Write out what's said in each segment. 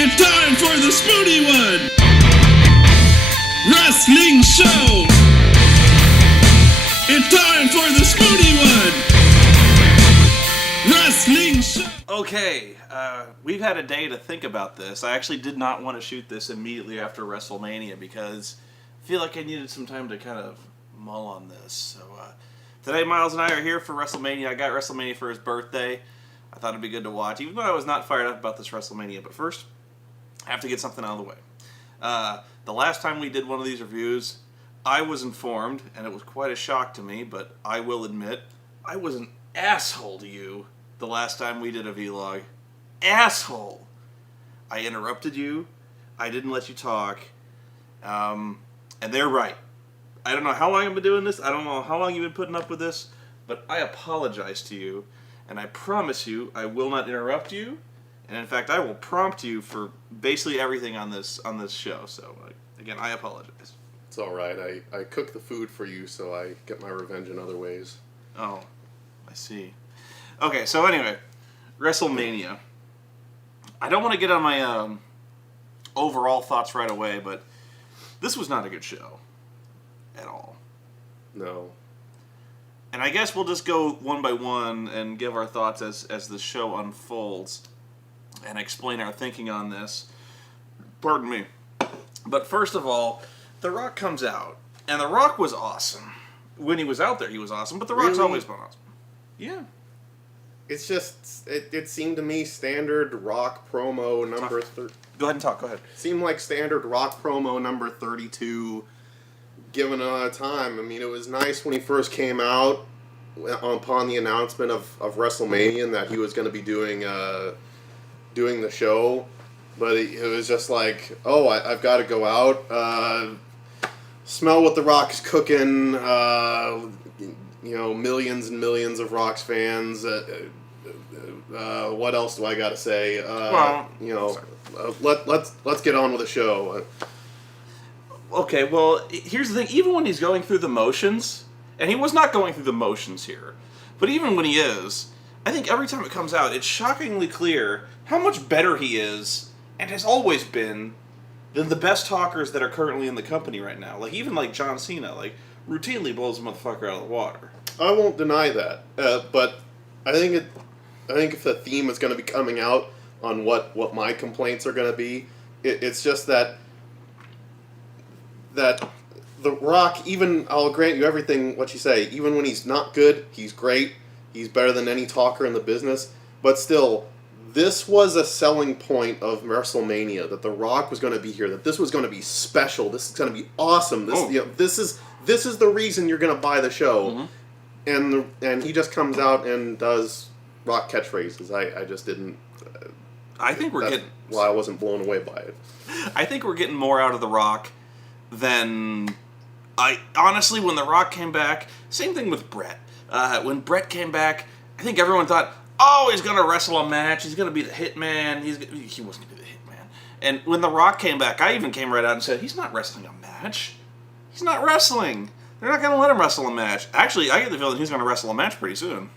It's time for the Spoony One! Wrestling Show! It's time for the Spoony One! Wrestling Show! Okay, we've had a day to think about this. I actually did not want to shoot this immediately after WrestleMania because I feel like I needed some time to kind of mull on this. So today Miles and I are here for WrestleMania. I got WrestleMania for his birthday. I thought it'd be good to watch, even though I was not fired up about this WrestleMania. But first, I have to get something out of the way. The last time we did one of these reviews, I was informed, and it was quite a shock to me, but I will admit, I was an asshole to you the last time we did a vlog. Asshole! I interrupted you, I didn't let you talk, and they're right. I don't know how long I've been doing this, I don't know how long you've been putting up with this, but I apologize to you, and I promise you I will not interrupt you, and in fact I will prompt you for basically everything on this show, so again, I apologize. It's alright, I cook the food for you so I get my revenge in other ways. Oh, I see. Okay, so anyway, WrestleMania. I don't want to get on my overall thoughts right away, but this was not a good show at all. No. And I guess we'll just go one by one and give our thoughts as the show unfolds and explain our thinking on this. Pardon me. But first of all, The Rock comes out, and The Rock was awesome. When he was out there, he was awesome, but The Rock's always been awesome. Yeah. It's just, it seemed to me standard Rock promo number... Go ahead and talk, go ahead. Seemed like standard Rock promo number 32, given a time. I mean, it was nice when he first came out, upon the announcement of WrestleMania, and that he was going to be doing the show. But it was just like, oh, I've got to go out, smell what The Rock's cooking, millions and millions of Rock's fans. What else do I got to say? Let's get on with the show. Okay, well, here's the thing. Even when he's going through the motions, and he was not going through the motions here, but even when he is, I think every time it comes out, it's shockingly clear how much better he is, and has always been, than the best talkers that are currently in the company right now. Like, even like John Cena, routinely blows a motherfucker out of the water. I won't deny that, but I think if the theme is going to be coming out on what my complaints are going to be, it's just that The Rock, even, I'll grant you everything what you say, even when he's not good, he's great, he's better than any talker in the business, but still, this was a selling point of WrestleMania, that The Rock was going to be here, that this was going to be special, this is going to be awesome, this is the reason you're going to buy the show, and he just comes out and does Rock catchphrases. I just didn't... I think we're getting... Well, I wasn't blown away by it. I think we're getting more out of The Rock than... Honestly, when The Rock came back, same thing with Brett. When Brett came back, I think everyone thought, oh, he's going to wrestle a match, he's going to be the Hitman, he wasn't going to be the Hitman. And when The Rock came back, I even came right out and said, he's not wrestling a match. He's not wrestling. They're not going to let him wrestle a match. Actually, I get the feeling he's going to wrestle a match pretty soon.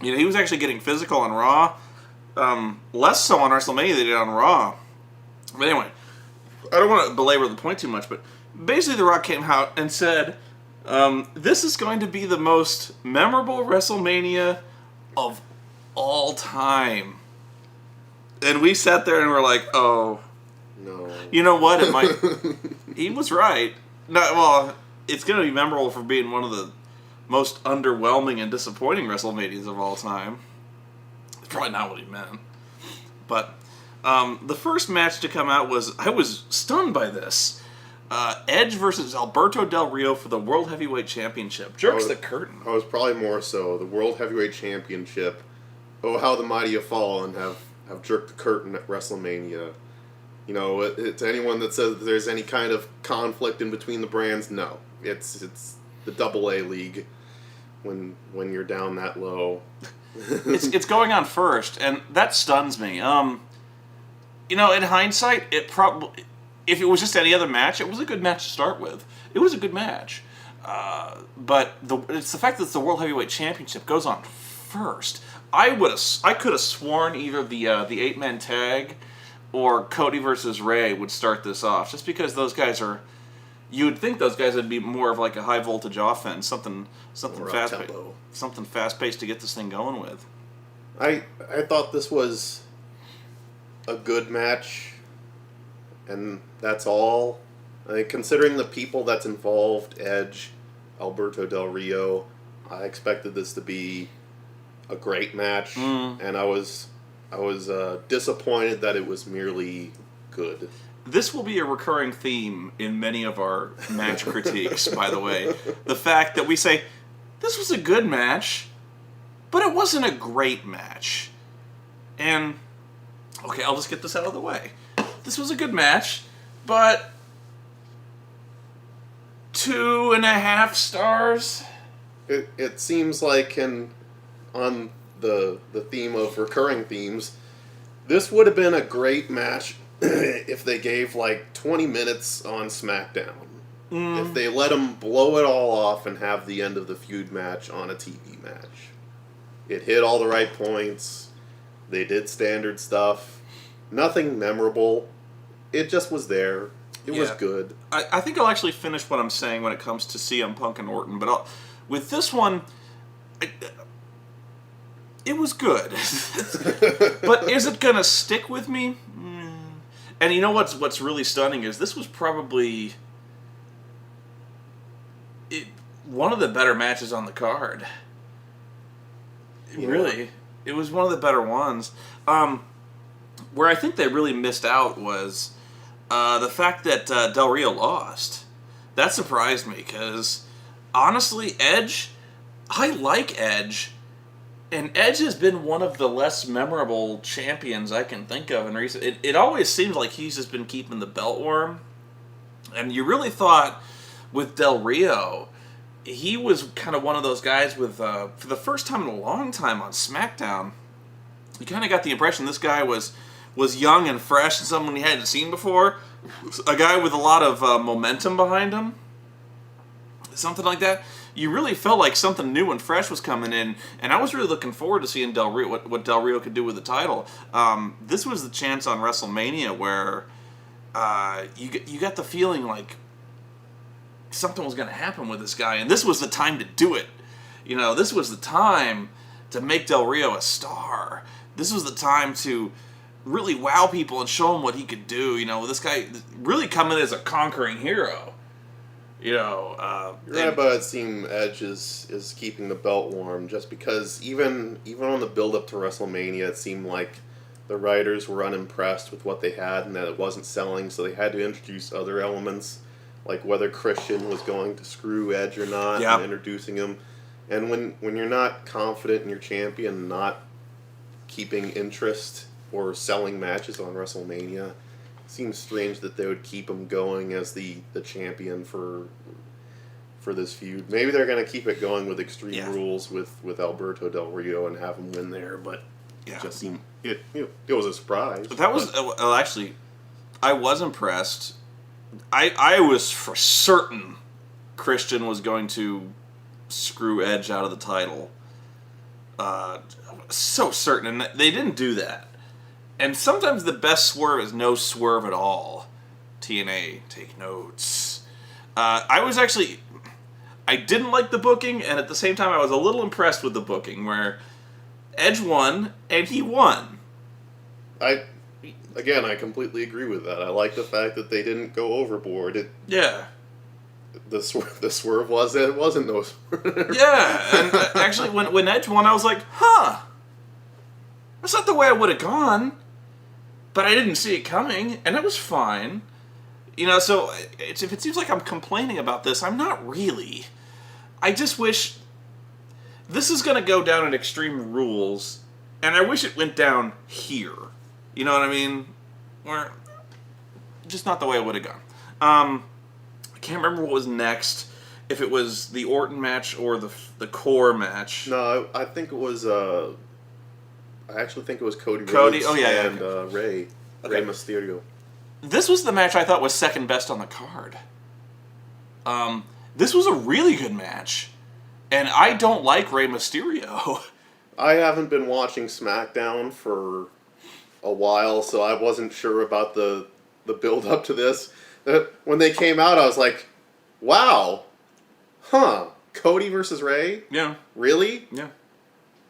He was actually getting physical on Raw. Less so on WrestleMania than they did on Raw. But anyway, I don't want to belabor the point too much, but basically The Rock came out and said, this is going to be the most memorable WrestleMania of all time. And we sat there and were like, oh. No. You know what? It might... He was right. No, well, it's going to be memorable for being one of the most underwhelming and disappointing WrestleManias of all time. It's probably not what he meant. But the first match to come out I was stunned by this. Edge versus Alberto Del Rio for the World Heavyweight Championship. Jerks the curtain. I was probably more so. The World Heavyweight Championship. Oh, how the mighty have fallen have jerked the curtain at WrestleMania. To anyone that says there's any kind of conflict in between the brands, no. It's the AA league when you're down that low. It's going on first, and that stuns me. In hindsight, it probably... If it was just any other match, it was a good match to start with. It was a good match. But it's the fact that the World Heavyweight Championship goes on first. I could have sworn either the 8-man tag or Cody versus Ray would start this off, just because those guys are. You would think those guys would be more of like a high voltage offense, something fast, something fast paced to get this thing going with. I thought this was a good match, and that's all. I mean, considering the people that's involved, Edge, Alberto Del Rio, I expected this to be a great match, and I was disappointed that it was merely good. This will be a recurring theme in many of our match critiques, by the way. The fact that we say, this was a good match, but it wasn't a great match. And, okay, I'll just get this out of the way. This was a good match, but 2.5 stars? It seems like, on the theme of recurring themes, this would have been a great match if they gave like 20 minutes on SmackDown. If they let them blow it all off and have the end of the feud match on a TV match. It hit all the right points. They did standard stuff. Nothing memorable. It just was there. It was good. I think I'll actually finish what I'm saying when it comes to CM Punk and Orton, but with this one, it was good. But is it going to stick with me? And you know what's really stunning is this was probably one of the better matches on the card. Really. It was one of the better ones. Where I think they really missed out was the fact that Del Rio lost. That surprised me, because honestly, Edge, I like Edge. And Edge has been one of the less memorable champions I can think of in recent. It always seems like he's just been keeping the belt warm. And you really thought with Del Rio, he was kind of one of those guys with, for the first time in a long time on SmackDown, you kind of got the impression this guy was young and fresh and someone he hadn't seen before. A guy with a lot of momentum behind him. Something like that. You really felt like something new and fresh was coming in, and I was really looking forward to seeing Del Rio, what Del Rio could do with the title. This was the chance on WrestleMania where you got the feeling like something was going to happen with this guy, and this was the time to do it. You know, this was the time to make Del Rio a star. This was the time to really wow people and show him what he could do. You know, this guy really coming as a conquering hero. You know, you're right about it. Seeing Edge is keeping the belt warm, just because even on the build up to WrestleMania, it seemed like the writers were unimpressed with what they had and that it wasn't selling, so they had to introduce other elements, like whether Christian was going to screw Edge or not, and introducing him. And when you're not confident in your champion, not keeping interest or selling matches on WrestleMania, seems strange that they would keep him going as the champion for this feud. Maybe they're going to keep it going with Extreme Rules with Alberto Del Rio and have him win there, but it just seemed it was a surprise. But that was actually, I was impressed. I was for certain Christian was going to screw Edge out of the title. So certain, and they didn't do that. And sometimes the best swerve is no swerve at all. TNA, take notes. I didn't like the booking, and at the same time I was a little impressed with the booking, where Edge won, and he won. I completely agree with that. I like the fact that they didn't go overboard. The swerve wasn't no swerve. Yeah, and actually when Edge won, I was like, that's not the way I would have gone. But I didn't see it coming, and it was fine. You know, so if it seems like I'm complaining about this, I'm not really. I just wish this is going to go down in Extreme Rules, and I wish it went down here. You know what I mean? Or just not the way it would have gone. I can't remember what was next. If it was the Orton match or the core match. No, I think it was. I actually think it was Cody Rhodes and Rey Mysterio. This was the match I thought was second best on the card. This was a really good match, and I don't like Rey Mysterio. I haven't been watching SmackDown for a while, so I wasn't sure about the build up to this. When they came out, I was like, wow, huh, Cody versus Ray? Yeah. Really? Yeah.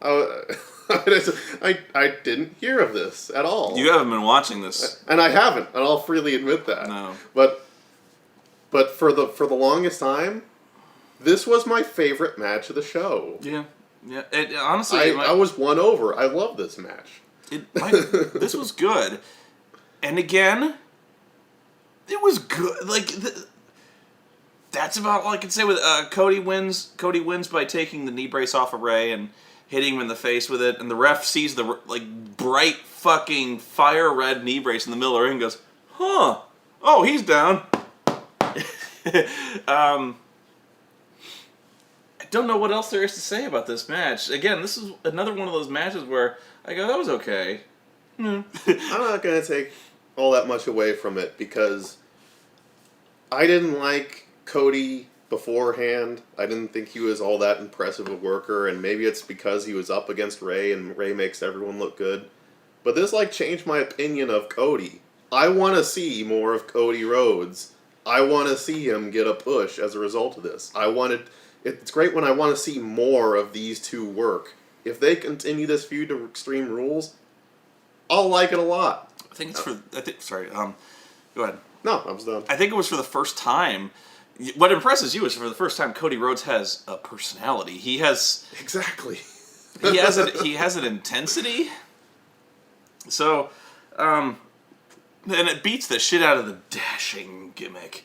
I didn't hear of this at all. You haven't been watching this. And I haven't, and I'll freely admit that. No. But for the longest time, this was my favorite match of the show. Yeah. Yeah. Honestly, I was won over. I love this match. This was good. And again, it was good. Like, that's about all I can say with Cody wins. Cody wins by taking the knee brace off of Ray and hitting him in the face with it. And the ref sees the bright fucking fire red knee brace in the middle of the ring and goes, huh. Oh, he's down. I don't know what else there is to say about this match. Again, this is another one of those matches where I go, that was okay. I'm not going to take all that much away from it because I didn't like Cody beforehand. I didn't think he was all that impressive a worker, and maybe it's because he was up against Ray and Ray makes everyone look good. But this changed my opinion of Cody. I want to see more of Cody Rhodes. I want to see him get a push as a result of this. It's great when I want to see more of these two work. If they continue this feud to Extreme Rules, I'll like it a lot. I think it's sorry, go ahead. No, I was done. I think it was for the first time. What impresses you is for the first time Cody Rhodes has a personality. He has... Exactly. he has an intensity. So, and it beats the shit out of the dashing gimmick.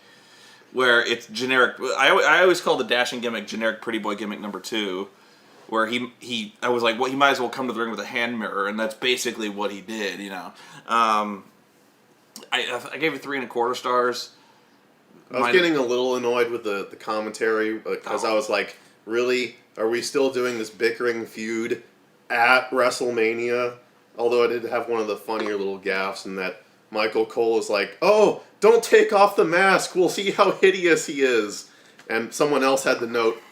Where it's generic. I always call the dashing gimmick generic pretty boy gimmick number 2. Where I was like, well, he might as well come to the ring with a hand mirror, and that's basically what he did, you know. I gave it 3 1/4 stars. I was getting a little annoyed with the commentary because I was like, really? Are we still doing this bickering feud at WrestleMania? Although I did have one of the funnier little gaffes in that Michael Cole is like, oh, don't take off the mask. We'll see how hideous he is. And someone else had the note,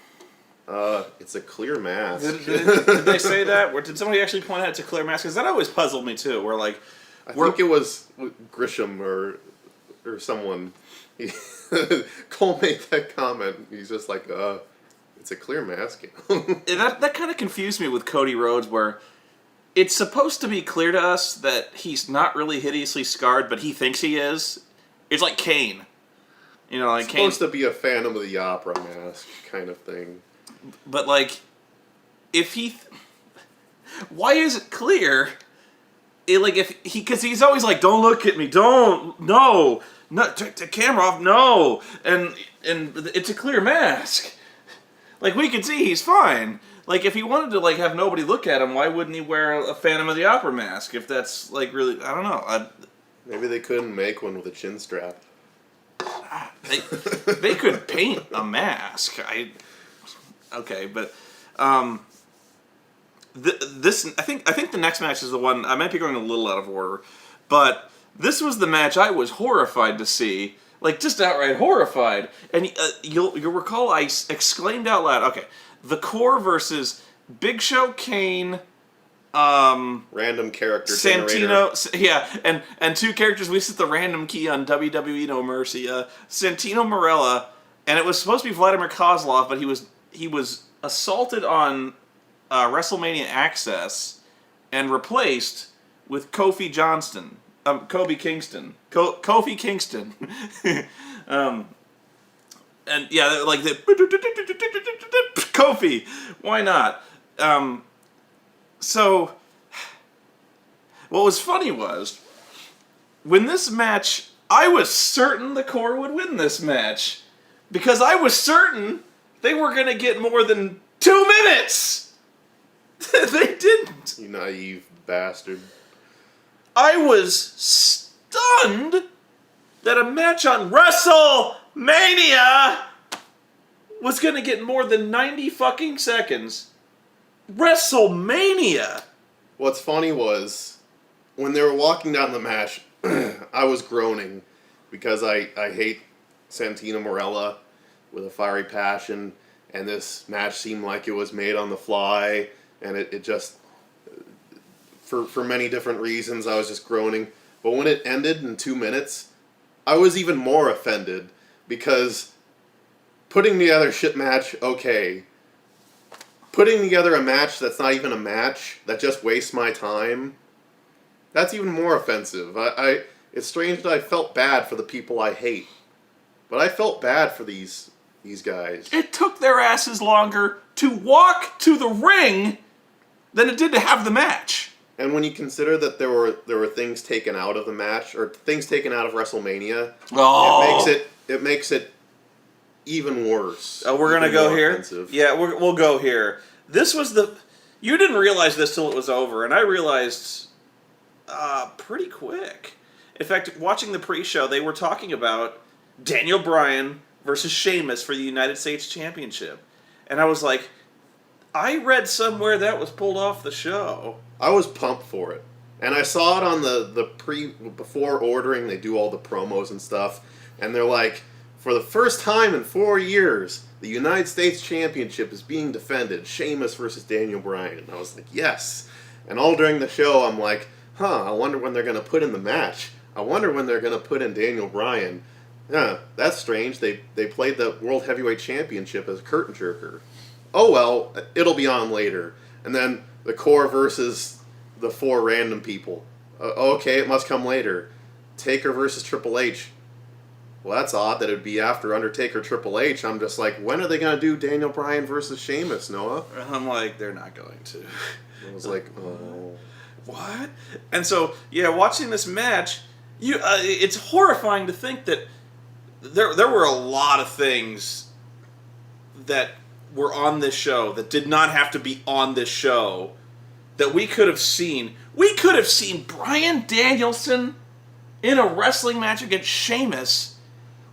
it's a clear mask. Did they say that? Or did somebody actually point out it's a clear mask? Because that always puzzled me too. Where like, I think it was Grisham or someone. Cole made that comment. He's just like, it's a clear mask. that kind of confused me with Cody Rhodes, where it's supposed to be clear to us that he's not really hideously scarred, but he thinks he is. It's like Kane. You know, like it's Kane. Supposed to be a Phantom of the Opera mask kind of thing. But like, if he, why is it clear? Because he's always like, don't look at me, no, take the camera off, no, and it's a clear mask. Like, we can see he's fine. Like, if he wanted to like have nobody look at him, why wouldn't he wear a Phantom of the Opera mask? If that's like really, I don't know. Maybe they couldn't make one with a chin strap. They could paint a mask. Okay, but this I think the next match is the one I might be going a little out of order, but this was the match I was horrified to see, like just outright horrified. And you'll recall I exclaimed out loud, okay, the Core versus Big Show, Kane, random character Santino, generator. yeah, and 2 characters we set the random key on WWE No Mercy, Santino Marella, and it was supposed to be Vladimir Kozlov, but he was assaulted on WrestleMania Access and replaced with Kofi Kingston. Kofi Kingston. And yeah, like the Kofi. Why not? So what was funny was when this match, I was certain the Core would win this match because I was certain they were going to get more than 2 minutes. They didn't. You naive bastard. I was stunned that a match on WrestleMania was going to get more than 90 fucking seconds. WrestleMania! What's funny was, when they were walking down the match, I was groaning because I hate Santino Marella with a fiery passion, and this match seemed like it was made on the fly, and it just for many different reasons. I was just groaning. But when it ended in 2 minutes, I was even more offended because putting together a shit match, okay. Putting together a match that's not even a match, that just wastes my time, that's even more offensive. It's strange that I felt bad for the people I hate. But I felt bad for these guys. It took their asses longer to walk to the ring than it did to have the match. And when you consider that there were things taken out of the match, or things taken out of WrestleMania, it makes it even worse. We're gonna go here. Offensive. Yeah, we'll go here. This was you didn't realize this till it was over, and I realized pretty quick. In fact, watching the pre-show, they were talking about Daniel Bryan versus Sheamus for the United States Championship, and I was like, I read somewhere that was pulled off the show. I was pumped for it. And I saw it on before ordering, they do all the promos and stuff, and they're like, for the first time in 4 years, the United States Championship is being defended, Sheamus versus Daniel Bryan. And I was like, yes. And all during the show, I'm like, I wonder when they're going to put in the match. I wonder when they're going to put in Daniel Bryan. That's strange. They played the World Heavyweight Championship as a curtain jerker. Oh well, it'll be on later. And then the core versus the 4 random people. Okay, it must come later. Taker versus Triple H. Well, that's odd that it would be after Undertaker Triple H. I'm just like, when are they going to do Daniel Bryan versus Sheamus, Noah? I'm like, they're not going to. I was like, oh. What? And so, yeah, watching this match, it's horrifying to think that there were a lot of things that were on this show that did not have to be on this show that we could have seen. We could have seen Bryan Danielson in a wrestling match against Sheamus,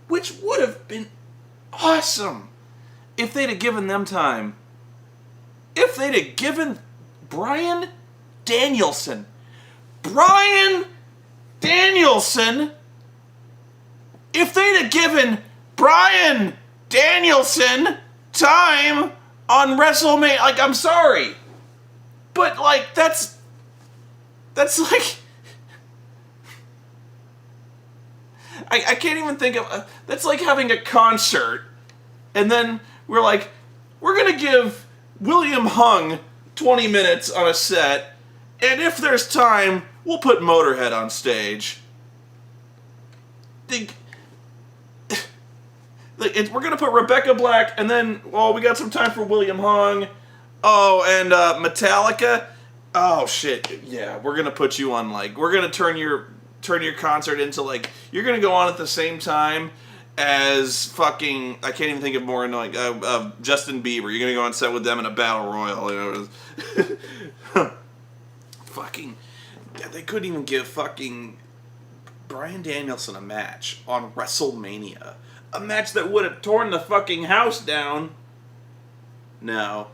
which would have been awesome if they'd have given them time. If they'd have given Bryan Danielson, if they'd have given Bryan Danielson time on WrestleMania, like, I'm sorry, but like that's like I can't even think of that's like having a concert and then we're like, we're gonna give William Hung 20 minutes on a set, and if there's time, we'll put Motorhead on stage. We're going to put Rebecca Black, and then, we got some time for William Hung. Oh, and Metallica. Oh, shit. Yeah, we're going to put you on, we're going to turn your concert into, you're going to go on at the same time as fucking, I can't even think of more annoying, Justin Bieber. You're going to go on set with them in a battle royal. Fucking, yeah, they couldn't even give fucking Bryan Danielson a match on WrestleMania. A match that would have torn the fucking house down. No.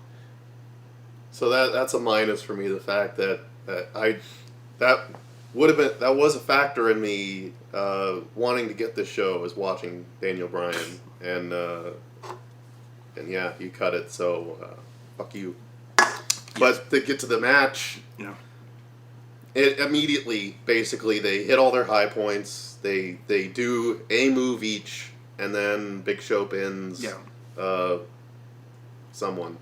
So that's a minus for me, the fact that was a factor in me wanting to get this show, is watching Daniel Bryan, and yeah, you cut it, so fuck you. But to get to the match, yeah, it immediately, basically, they hit all their high points. They do a move each, and then Big Show pins someone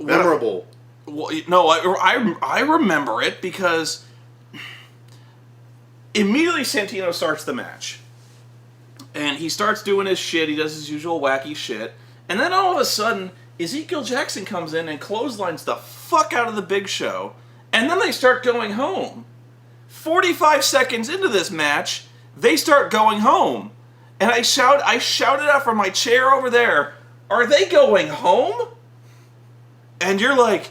memorable. Well, no, I remember it because immediately Santino starts the match. And he starts doing his shit. He does his usual wacky shit. And then all of a sudden, Ezekiel Jackson comes in and clotheslines the fuck out of the Big Show. And then they start going home. 45 seconds into this match, they start going home. And I shouted out from my chair over there, "Are they going home?" And you're like,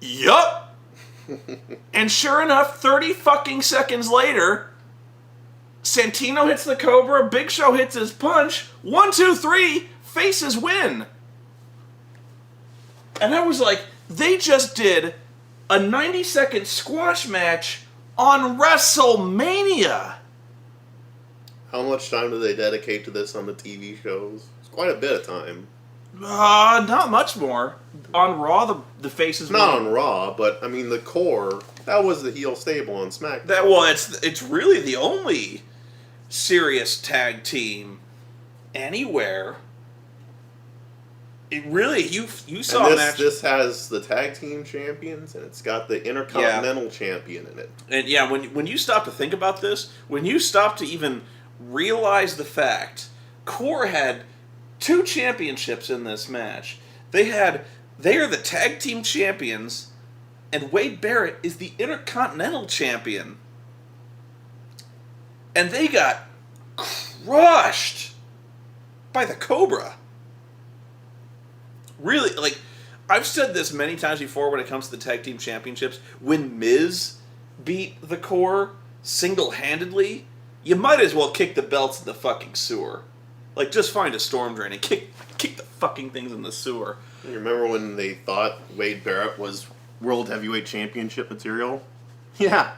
"Yup." And sure enough, 30 fucking seconds later, Santino hits the Cobra, Big Show hits his punch, 1, 2, 3, faces win. And I was like, they just did a 90-second squash match on WrestleMania. How much time do they dedicate to this on the TV shows? It's quite a bit of time. Not much more. On Raw, the faces Not on Raw, but I mean the core. That was the heel stable on SmackDown. It's really the only serious tag team anywhere. It really you saw and a match. This has the tag team champions, and it's got the Intercontinental champion in it. And yeah, when you stop to think about this, when you stop to even realize the fact, Core had 2 championships in this match. They are the tag team champions, and Wade Barrett is the Intercontinental champion. And they got crushed by the Cobra. Really, like, I've said this many times before when it comes to the tag team championships. When Miz beat the Core single-handedly, you might as well kick the belts in the fucking sewer. Like, just find a storm drain and kick the fucking things in the sewer. You remember when they thought Wade Barrett was World Heavyweight Championship material? Yeah.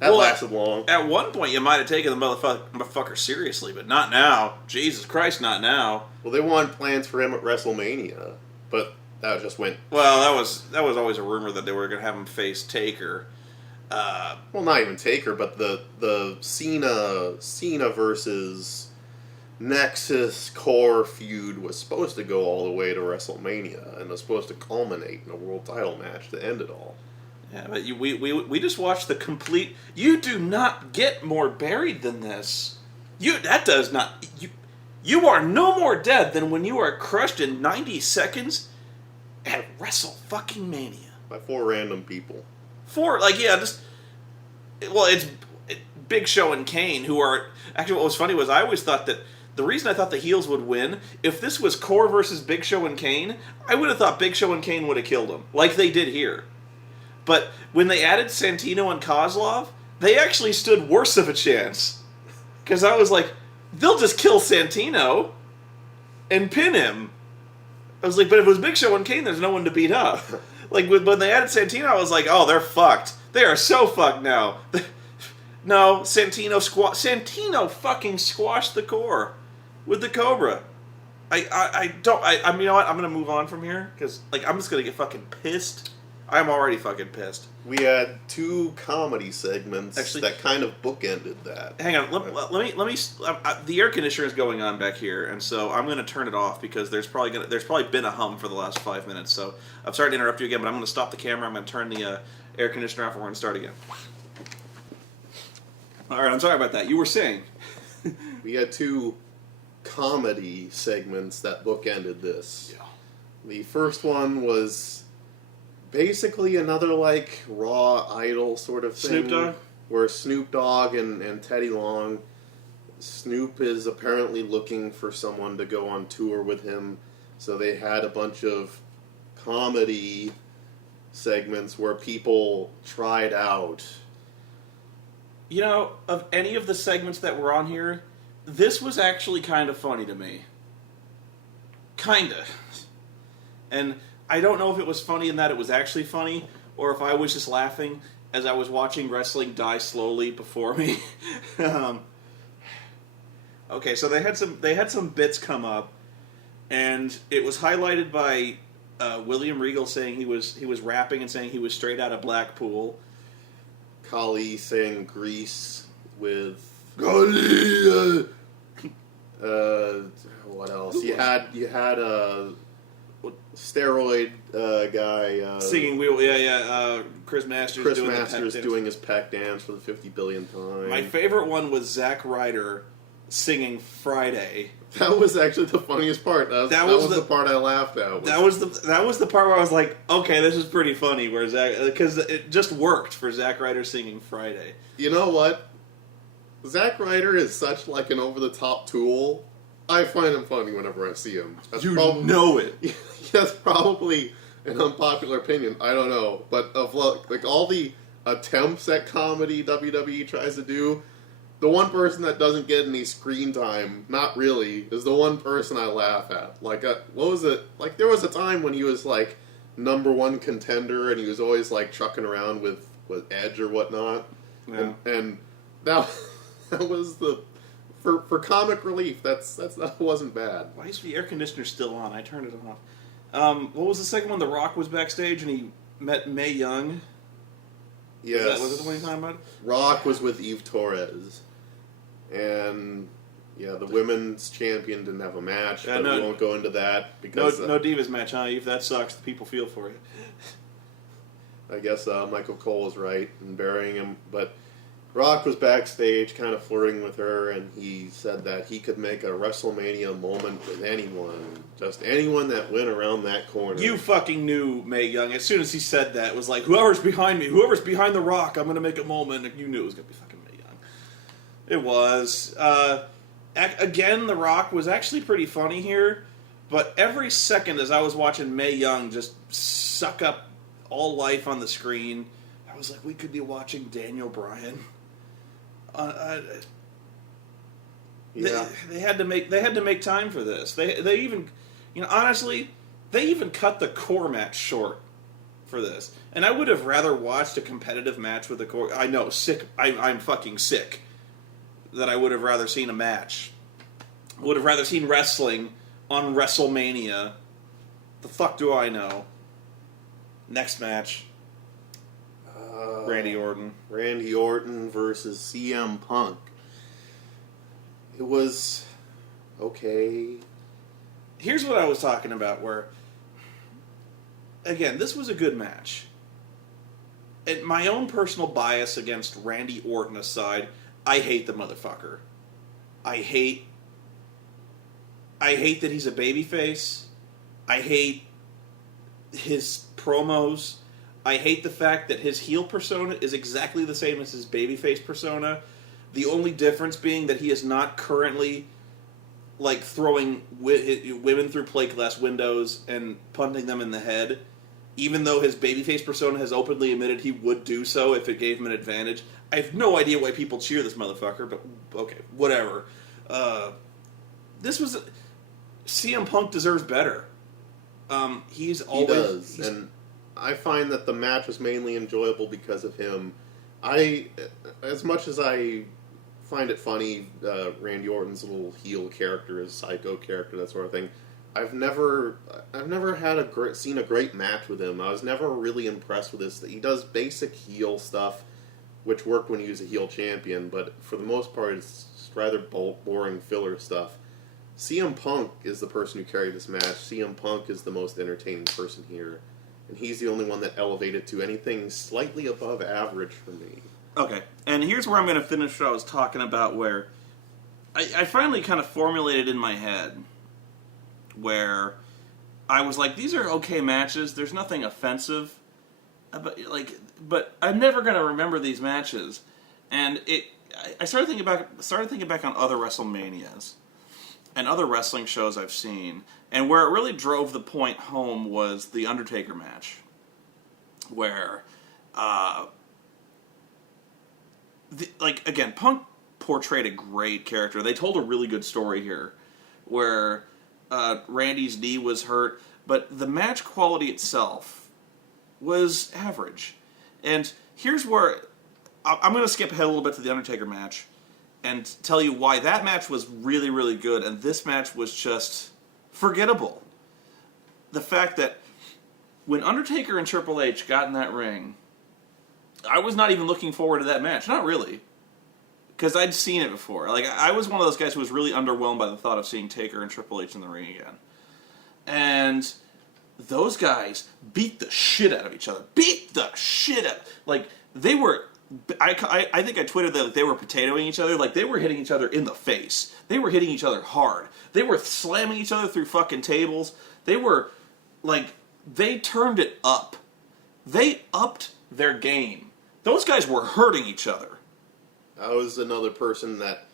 That lasted long. At one point, you might have taken the motherfucker seriously, but not now. Jesus Christ, not now. Well, they wanted plans for him at WrestleMania, but that just went... Well, that was always a rumor that they were going to have him face Taker. Well, not even Taker, but the Cena versus Nexus Core feud was supposed to go all the way to WrestleMania, and was supposed to culminate in a world title match to end it all. Yeah, but we just watched the complete... You do not get more buried than this. You are no more dead than when you are crushed in 90 seconds at WrestleMania. By 4 random people. It's Big Show and Kane, who are... Actually, what was funny was I always thought that the reason I thought the heels would win, if this was Core versus Big Show and Kane, I would have thought Big Show and Kane would have killed him, like they did here. But when they added Santino and Kozlov, they actually stood worse of a chance. Because I was like, they'll just kill Santino and pin him. I was like, but if it was Big Show and Kane, there's no one to beat up. Like, when they added Santino, I was like, oh, they're fucked. They are so fucked now. No, Santino fucking squashed the Core with the Cobra. You know what? I'm going to move on from here, because, like, I'm just going to get fucking pissed. I'm already fucking pissed. We had 2 comedy segments Actually, that kind of bookended that. Hang on, let me. The air conditioner is going on back here, and so I'm going to turn it off because there's probably been a hum for the last 5 minutes. So I'm sorry to interrupt you again, but I'm going to stop the camera. I'm going to turn the air conditioner off, and we're going to start again. All right, I'm sorry about that. You were saying We had 2 comedy segments that bookended this. Yeah. The first one was basically another, like, Raw Idol sort of thing. Snoop Dogg? Where Snoop Dogg and Teddy Long... Snoop is apparently looking for someone to go on tour with him, so they had a bunch of comedy segments where people tried out. You know, of any of the segments that were on here, this was actually kind of funny to me. Kinda. And I don't know if it was funny in that it was actually funny, or if I was just laughing as I was watching wrestling die slowly before me. Okay, so they had some bits come up, and it was highlighted by William Regal saying he was rapping and saying he was straight out of Blackpool. Kali saying Grease with Kali. What else? You had steroid guy singing Chris Masters. Doing his peck dance for the 50 billionth time. My favorite one was Zack Ryder singing Friday. That was actually the funniest part. That was the part I laughed at. That was the part where I was like, okay, this is pretty funny. Where because it just worked for Zack Ryder singing Friday. You know what? Zack Ryder is such like an over the top tool. I find him funny whenever I see him. Know it. That's probably an unpopular opinion. I don't know, but of like all the attempts at comedy WWE tries to do, the one person that doesn't get any screen time, not really, is the one person I laugh at. Like, what was it? Like, there was a time when he was like #1 contender, and he was always like trucking around with Edge or whatnot, yeah. and that was the for comic relief, that wasn't bad. Why is the air conditioner still on? I turned it off. What was the second one? The Rock was backstage and he met Mae Young. Yes. Was it the one you're talking about? Rock was with Eve Torres, and yeah, the women's champion didn't have a match. But we won't go into that because no Divas match, huh? If that sucks, the people feel for you. I guess Michael Cole was right in burying him, but Rock was backstage kind of flirting with her, and he said that he could make a WrestleMania moment with anyone. Just anyone that went around that corner. You fucking knew Mae Young. As soon as he said that, it was like, whoever's behind me, whoever's behind The Rock, I'm going to make a moment. And you knew it was going to be fucking Mae Young. It was. Again, The Rock was actually pretty funny here, but every second as I was watching Mae Young just suck up all life on the screen, I was like, we could be watching Daniel Bryan. Yeah. They had to make time for this. They even, honestly, they even cut the core match short for this. And I would have rather watched a competitive match with the core. I know, sick. I'm fucking sick. That I would have rather seen a match. I would have rather seen wrestling on WrestleMania. The fuck do I know? Next match. Randy Orton. Randy Orton versus CM Punk. It was okay. Here's what I was talking about, where, again, this was a good match. And my own personal bias against Randy Orton aside, I hate the motherfucker. I hate that he's a babyface. I hate his promos. I hate the fact that his heel persona is exactly the same as his babyface persona. The only difference being that he is not currently like throwing women through plate glass windows and punting them in the head, even though his babyface persona has openly admitted he would do so if it gave him an advantage. I have no idea why people cheer this motherfucker, but okay, whatever. CM Punk deserves better. He does, and I find that the match was mainly enjoyable because of him. As much as I find it funny, Randy Orton's little heel character, his psycho character, that sort of thing, I've never seen a great match with him. I was never really impressed with this. He does basic heel stuff, which worked when he was a heel champion, but for the most part, it's just rather boring filler stuff. CM Punk is the person who carried this match. CM Punk is the most entertaining person here. And he's the only one that elevated to anything slightly above average for me. Okay, and here's where I'm going to finish what I was talking about, where I finally kind of formulated in my head where I was like, these are okay matches, there's nothing offensive, but I'm never going to remember these matches. And I started thinking back on other WrestleManias and other wrestling shows I've seen, and where it really drove the point home was the Undertaker match, where, again, Punk portrayed a great character. They told a really good story here, where Randy's knee was hurt, but the match quality itself was average. And here's where I'm going to skip ahead a little bit to the Undertaker match and tell you why that match was really, really good, and this match was just forgettable. The fact that when Undertaker and Triple H got in that ring, I was not even looking forward to that match. Not really. Because I'd seen it before. Like, I was one of those guys who was really underwhelmed by the thought of seeing Taker and Triple H in the ring again. And those guys beat the shit out of each other. Beat the shit out. Like, they were... I think I tweeted that they were potatoing each other. Like, they were hitting each other in the face. They were hitting each other hard. They were slamming each other through fucking tables. They were, like, they turned it up. They upped their game. Those guys were hurting each other. I was another person that,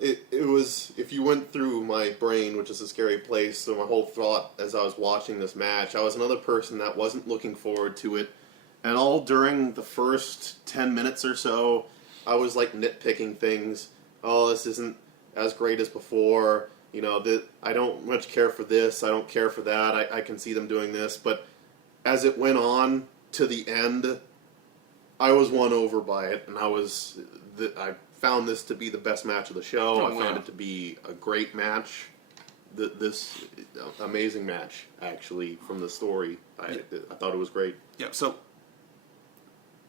it was, if you went through my brain, which is a scary place, so my whole thought as I was watching this match, I was another person that wasn't looking forward to it. And all during the first 10 minutes or so, I was like nitpicking things. Oh, this isn't as great as before. You know, I don't much care for this. I don't care for that. I can see them doing this. But as it went on to the end, I was won over by it. And I found this to be the best match of the show. Oh, I found wow. it to be a great match. This amazing match, actually, from the story. I thought it was great. Yeah. So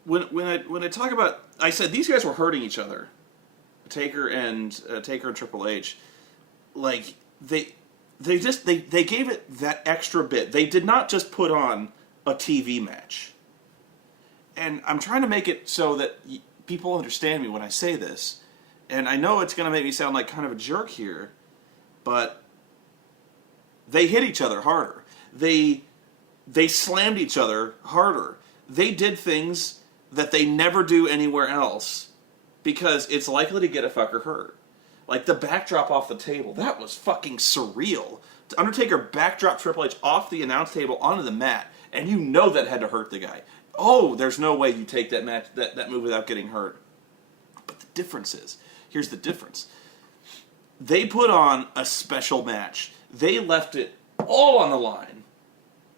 when I talk about, I said these guys were hurting each other, Taker and Triple H, like they gave it that extra bit. They did not just put on a TV match. And I'm trying to make it so that people understand me when I say this. And I know it's going to make me sound like kind of a jerk here, but they hit each other harder. They slammed each other harder. They did things that they never do anywhere else because it's likely to get a fucker hurt. Like the backdrop off the table. That was fucking surreal. Undertaker backdropped Triple H off the announce table onto the mat, and you know that had to hurt the guy. Oh, there's no way you take that match, that move without getting hurt. But the difference is, here's the difference. They put on a special match. They left it all on the line.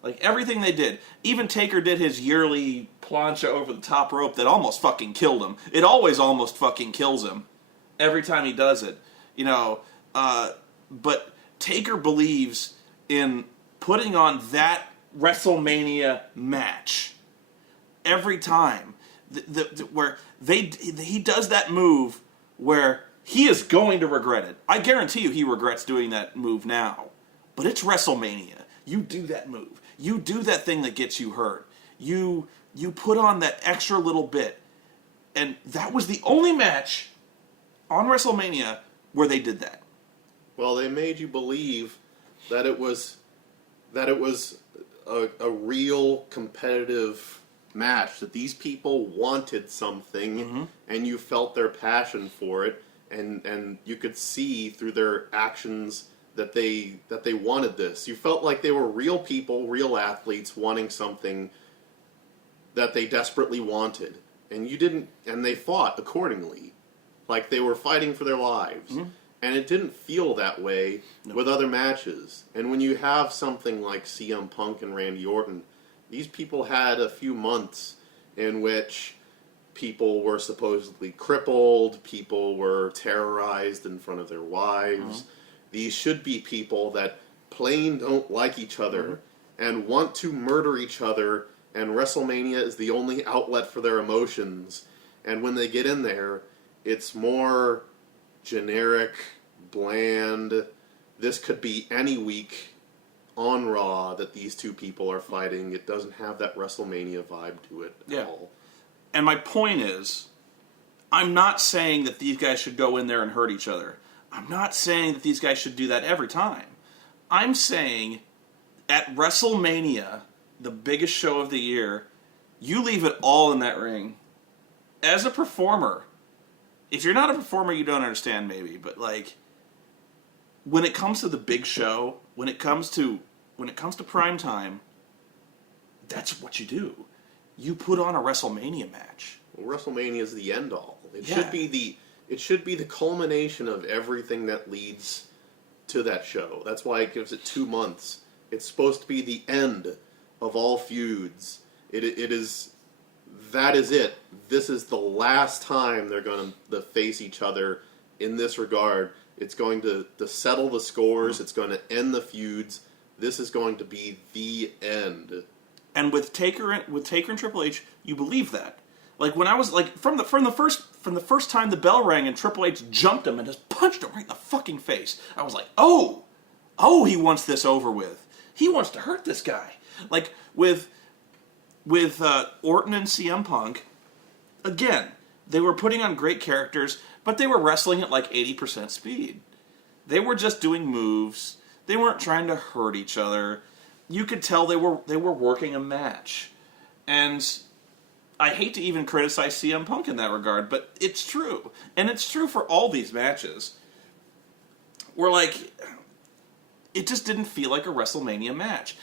Like everything they did. Even Taker did his yearly plancha over the top rope that almost fucking killed him. It always almost fucking kills him. Every time he does it. You know, but Taker believes in putting on that WrestleMania match. Every time. Where he does that move where he is going to regret it. I guarantee you he regrets doing that move now. But it's WrestleMania. You do that move. You do that thing that gets you hurt. You put on that extra little bit. And that was the only match on WrestleMania where they did that. Well, they made you believe that it was a real competitive match, that these people wanted something, and you felt their passion for it, and you could see through their actions that they wanted this. You felt like they were real people, real athletes wanting something that they desperately wanted, and they fought accordingly, like they were fighting for their lives. And it didn't feel that way with other matches. And when you have something like CM Punk and Randy Orton, these people had a few months in which people were supposedly crippled, people were terrorized in front of their wives. These should be people that plain don't like each other and want to murder each other, and WrestleMania is the only outlet for their emotions. And when they get in there, it's more generic, bland. This could be any week on Raw that these two people are fighting. It doesn't have that WrestleMania vibe to it at all. And my point is, I'm not saying that these guys should go in there and hurt each other. I'm not saying that these guys should do that every time. I'm saying at WrestleMania, the biggest show of the year, you leave it all in that ring. As a performer, if you're not a performer, you don't understand maybe, but like, when it comes to the big show, when it comes to prime time, that's what you do. You put on a WrestleMania match. Well, WrestleMania is the end all. It should be the culmination of everything that leads to that show. That's why it gives it 2 months. It's supposed to be the end of all feuds. That is it. This is the last time they're going to face each other in this regard. It's going to settle the scores. It's going to end the feuds. This is going to be the end. And with Taker and Triple H, you believe that. Like when I was like from the first time the bell rang and Triple H jumped him and just punched him right in the fucking face, I was like, oh, he wants this over with. He wants to hurt this guy. Like with Orton and CM Punk, again, they were putting on great characters, but they were wrestling at like 80% speed. They were just doing moves. They weren't trying to hurt each other. You could tell they were working a match. And I hate to even criticize CM Punk in that regard, but it's true. And it's true for all these matches. We're like, it just didn't feel like a WrestleMania match.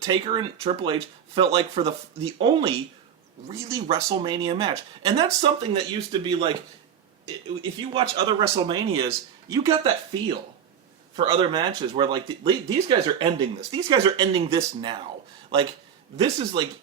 Taker and Triple H felt like for the only really WrestleMania match. And that's something that used to be like, if you watch other WrestleManias, you got that feel for other matches where like these guys are ending this. These guys are ending this now. Like this is like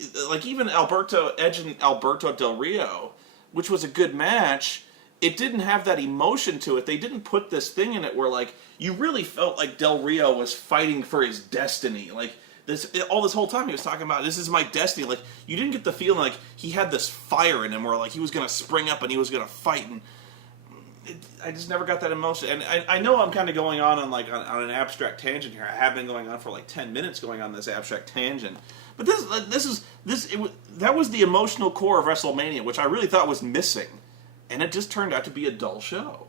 even Edge and Alberto Del Rio, which was a good match. it didn't have that emotion to it. They didn't put this thing in it where, like, you really felt like Del Rio was fighting for his destiny. Like, this whole time he was talking about, this is my destiny. Like, you didn't get the feeling like he had this fire in him where, like, he was going to spring up and he was going to fight. And I just never got that emotion. And I know I'm kind of going on an abstract tangent here. I have been going on for like 10 minutes going on this abstract tangent. But that was the emotional core of WrestleMania, which I really thought was missing. And it just turned out to be a dull show.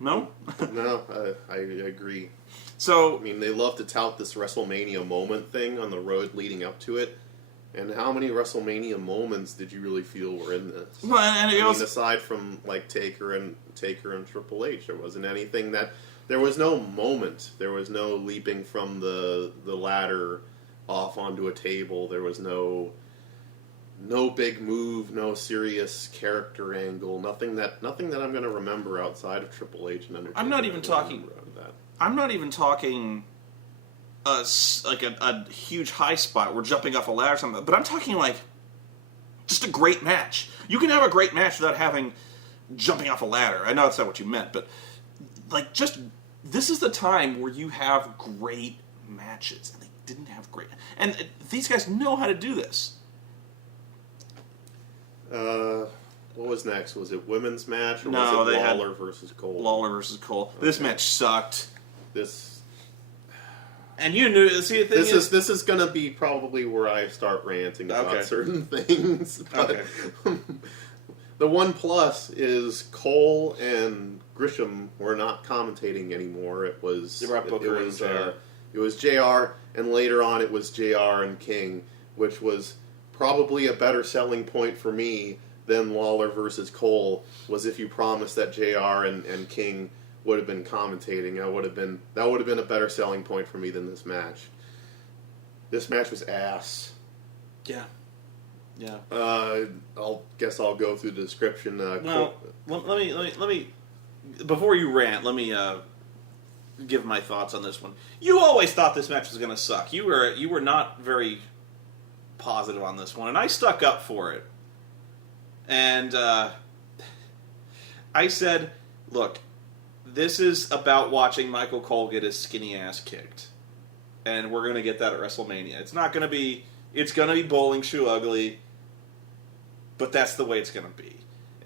No? No, I agree. So, I mean, they love to tout this WrestleMania moment thing on the road leading up to it. And how many WrestleMania moments did you really feel were in this? Well, and I mean, aside from like Taker and Triple H, there wasn't anything that. There was no moment. There was no leaping from the ladder off onto a table. There was no big move, no serious character angle. Nothing that I'm going to remember outside of Triple H and Undertaker. I'm not even talking a huge high spot. We're jumping off a ladder or something. But I'm talking like just a great match. You can have a great match without having jumping off a ladder. I know that's not what you meant, but like just this is the time where you have great matches, and they didn't have great. And these guys know how to do this. What was next? Was it women's match or No, was it they had Lawler versus Cole? Lawler versus Cole. Okay. This match sucked. And you knew. See, the thing this is going to be probably where I start ranting about certain things. But the one plus is Cole and Grisham were not commentating anymore. It was JR, and later on it was JR and King, which was probably a better selling point for me than Lawler versus Cole. Was if you promised that JR and King would have been commentating, that would have been a better selling point for me than this match. This match was ass. Yeah. Guess I'll go through the description. Well, let me. Before you rant, let me give my thoughts on this one. You always thought this match was going to suck. You were not very positive on this one, and I stuck up for it. And I said, look, this is about watching Michael Cole get his skinny ass kicked. And we're going to get that at WrestleMania. It's going to be bowling shoe ugly, but that's the way it's going to be.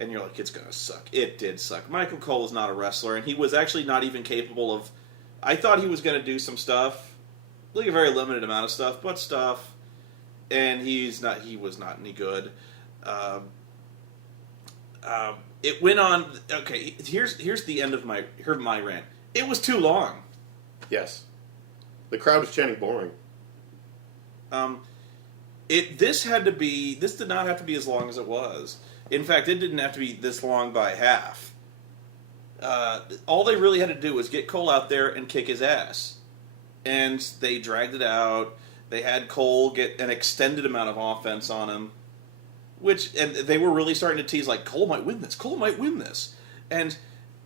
And you're like, it's going to suck. It did suck. Michael Cole is not a wrestler, and he was actually not even capable of... I thought he was going to do some stuff, like a very limited amount of stuff, but stuff, and he was not any good. It went on... Okay, here's the end of my rant. It was too long. Yes. The crowd was chanting boring. This did not have to be as long as it was. In fact, it didn't have to be this long by half. All they really had to do was get Cole out there and kick his ass. And they dragged it out. They had Cole get an extended amount of offense on him. And they were really starting to tease, like, Cole might win this. Cole might win this. And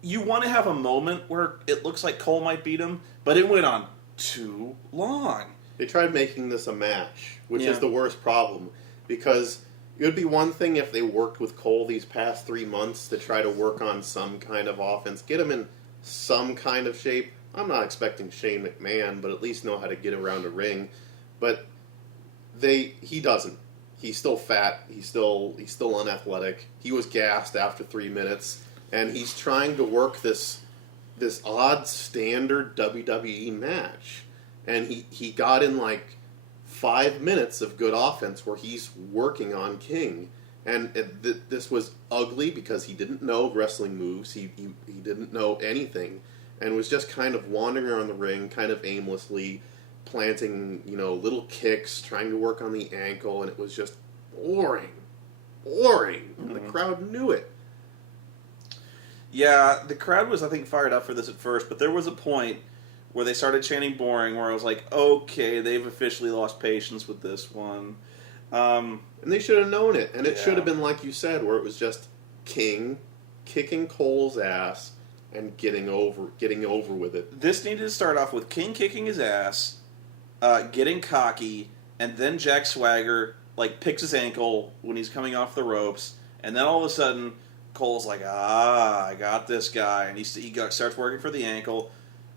you want to have a moment where it looks like Cole might beat him, but it went on too long. They tried making this a match, which is the worst problem. Because it would be one thing if they worked with Cole these past 3 months to try to work on some kind of offense, get him in some kind of shape. I'm not expecting Shane McMahon, but at least know how to get around a ring. But he doesn't. He's still fat. He's still unathletic. He was gassed after 3 minutes, and he's trying to work this odd standard WWE match. And he got in like 5 minutes of good offense where he's working on King. And this was ugly because he didn't know wrestling moves. He didn't know anything. And was just kind of wandering around the ring, kind of aimlessly, planting, little kicks, trying to work on the ankle. And it was just boring. And the crowd knew it. Yeah, the crowd was, I think, fired up for this at first. But there was a point where they started chanting boring, where I was like, okay, they've officially lost patience with this one. And they should have known it. And it should have been like you said, where it was just King kicking Cole's ass and getting over with it. This needed to start off with King kicking his ass, getting cocky, and then Jack Swagger picks his ankle when he's coming off the ropes, and then all of a sudden Cole's like, I got this guy, and he starts working for the ankle.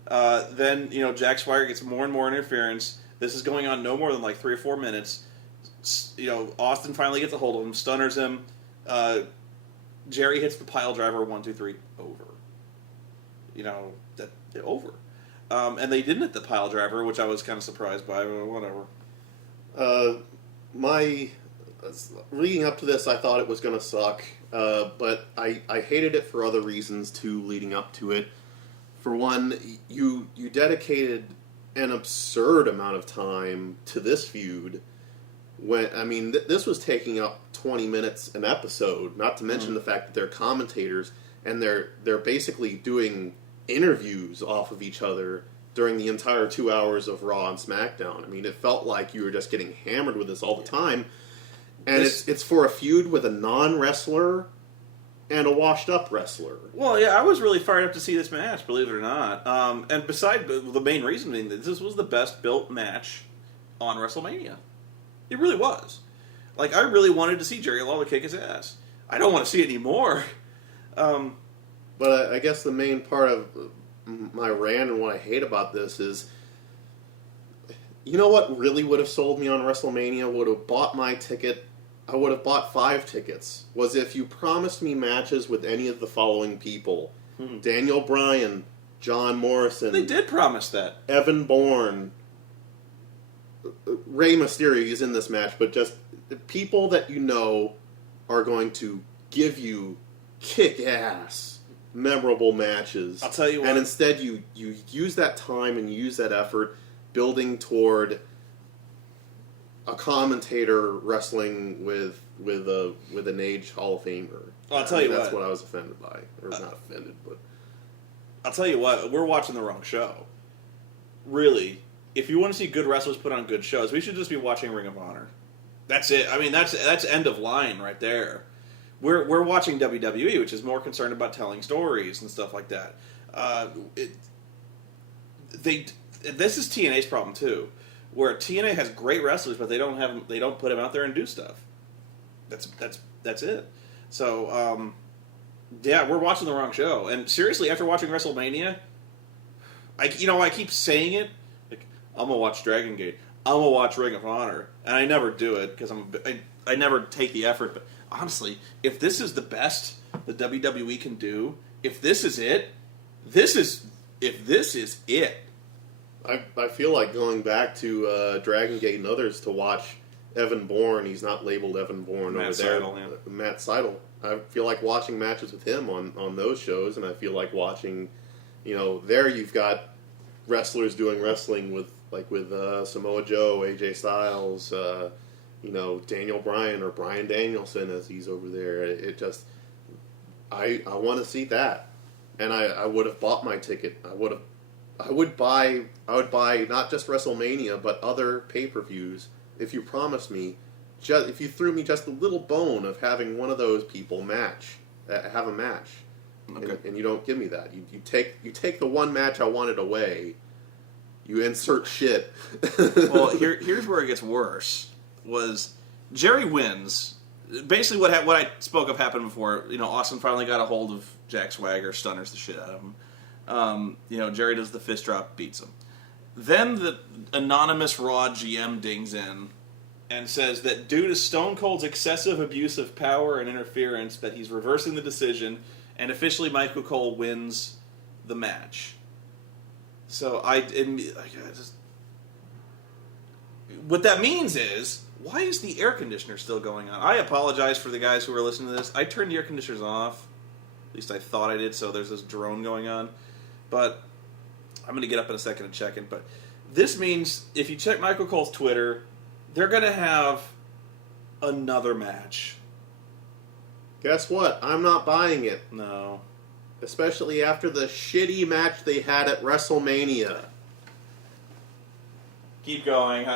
Then Jack Swagger gets more and more interference. This is going on no more than like 3 or 4 minutes. Austin finally gets a hold of him, stunners him. Jerry hits the pile driver, 1, 2, 3, over. Over. And they didn't hit the pile driver, which I was kind of surprised by. Whatever. Leading up to this, I thought it was going to suck, but I hated it for other reasons too. Leading up to it, for one, you dedicated an absurd amount of time to this feud. This was taking up 20 minutes an episode. Not to mention the fact that they're commentators and they're basically doing interviews off of each other during the entire 2 hours of Raw and SmackDown. It felt like you were just getting hammered with this all the time. And it's for a feud with a non-wrestler and a washed-up wrestler. Well, yeah, I was really fired up to see this match, believe it or not. And besides, the main reason being that this was the best-built match on WrestleMania. It really was. Like, I really wanted to see Jerry Lawler kick his ass. I don't want to see it anymore. But I guess the main part of my rant and what I hate about this is, what really would have sold me on WrestleMania, would have bought my ticket, I would have bought 5 tickets, was if you promised me matches with any of the following people. Daniel Bryan, John Morrison. They did promise that. Evan Bourne. Rey Mysterio is in this match, but just the people that are going to give you kick-ass, memorable matches. I'll tell you what. And instead you use that time and you use that effort building toward a commentator wrestling with an age Hall of Famer. I'll tell you that's what I was offended by. Or not offended, but... I'll tell you what, we're watching the wrong show. Really. If you want to see good wrestlers put on good shows, we should just be watching Ring of Honor. That's it. That's end of line right there. We're watching WWE, which is more concerned about telling stories and stuff like that. This is TNA's problem too, where TNA has great wrestlers, but they don't put them out there and do stuff. That's it. So yeah, we're watching the wrong show. And seriously, after watching WrestleMania, I keep saying it. Like, I'm gonna watch Dragon Gate. I'm gonna watch Ring of Honor, and I never do it because I never take the effort. But honestly, if this is the best the WWE can do, if this is it, this is it. I feel like going back to Dragon Gate and others to watch Evan Bourne. He's not labeled Evan Bourne Matt over there. Seidel, yeah. Matt Seidel. I feel like watching matches with him on those shows, and I feel like watching, there you've got wrestlers doing wrestling with Samoa Joe, AJ Styles, Daniel Bryan or Bryan Danielson as he's over there. It just, I want to see that, and I would have bought my ticket. I would buy not just WrestleMania but other pay-per-views if you promised me, if you threw me just a little bone of having one of those people have a match. Okay. And you don't give me that. You take the one match I wanted away. You insert shit. Well, here's where it gets worse. Was Jerry wins. Basically, what I spoke of happened before. Austin finally got a hold of Jack Swagger, stunners the shit out of him. Jerry does the fist drop, beats him. Then the anonymous Raw GM dings in and says that due to Stone Cold's excessive abuse of power and interference, that he's reversing the decision, and officially Michael Cole wins the match. So what that means is, why is the air conditioner still going on? I apologize for the guys who are listening to this. I turned the air conditioners off. At least I thought I did, so there's this drone going on. But I'm going to get up in a second and check it. But this means, if you check Michael Cole's Twitter, they're going to have another match. Guess what? I'm not buying it. No. Especially after the shitty match they had at WrestleMania. Keep going.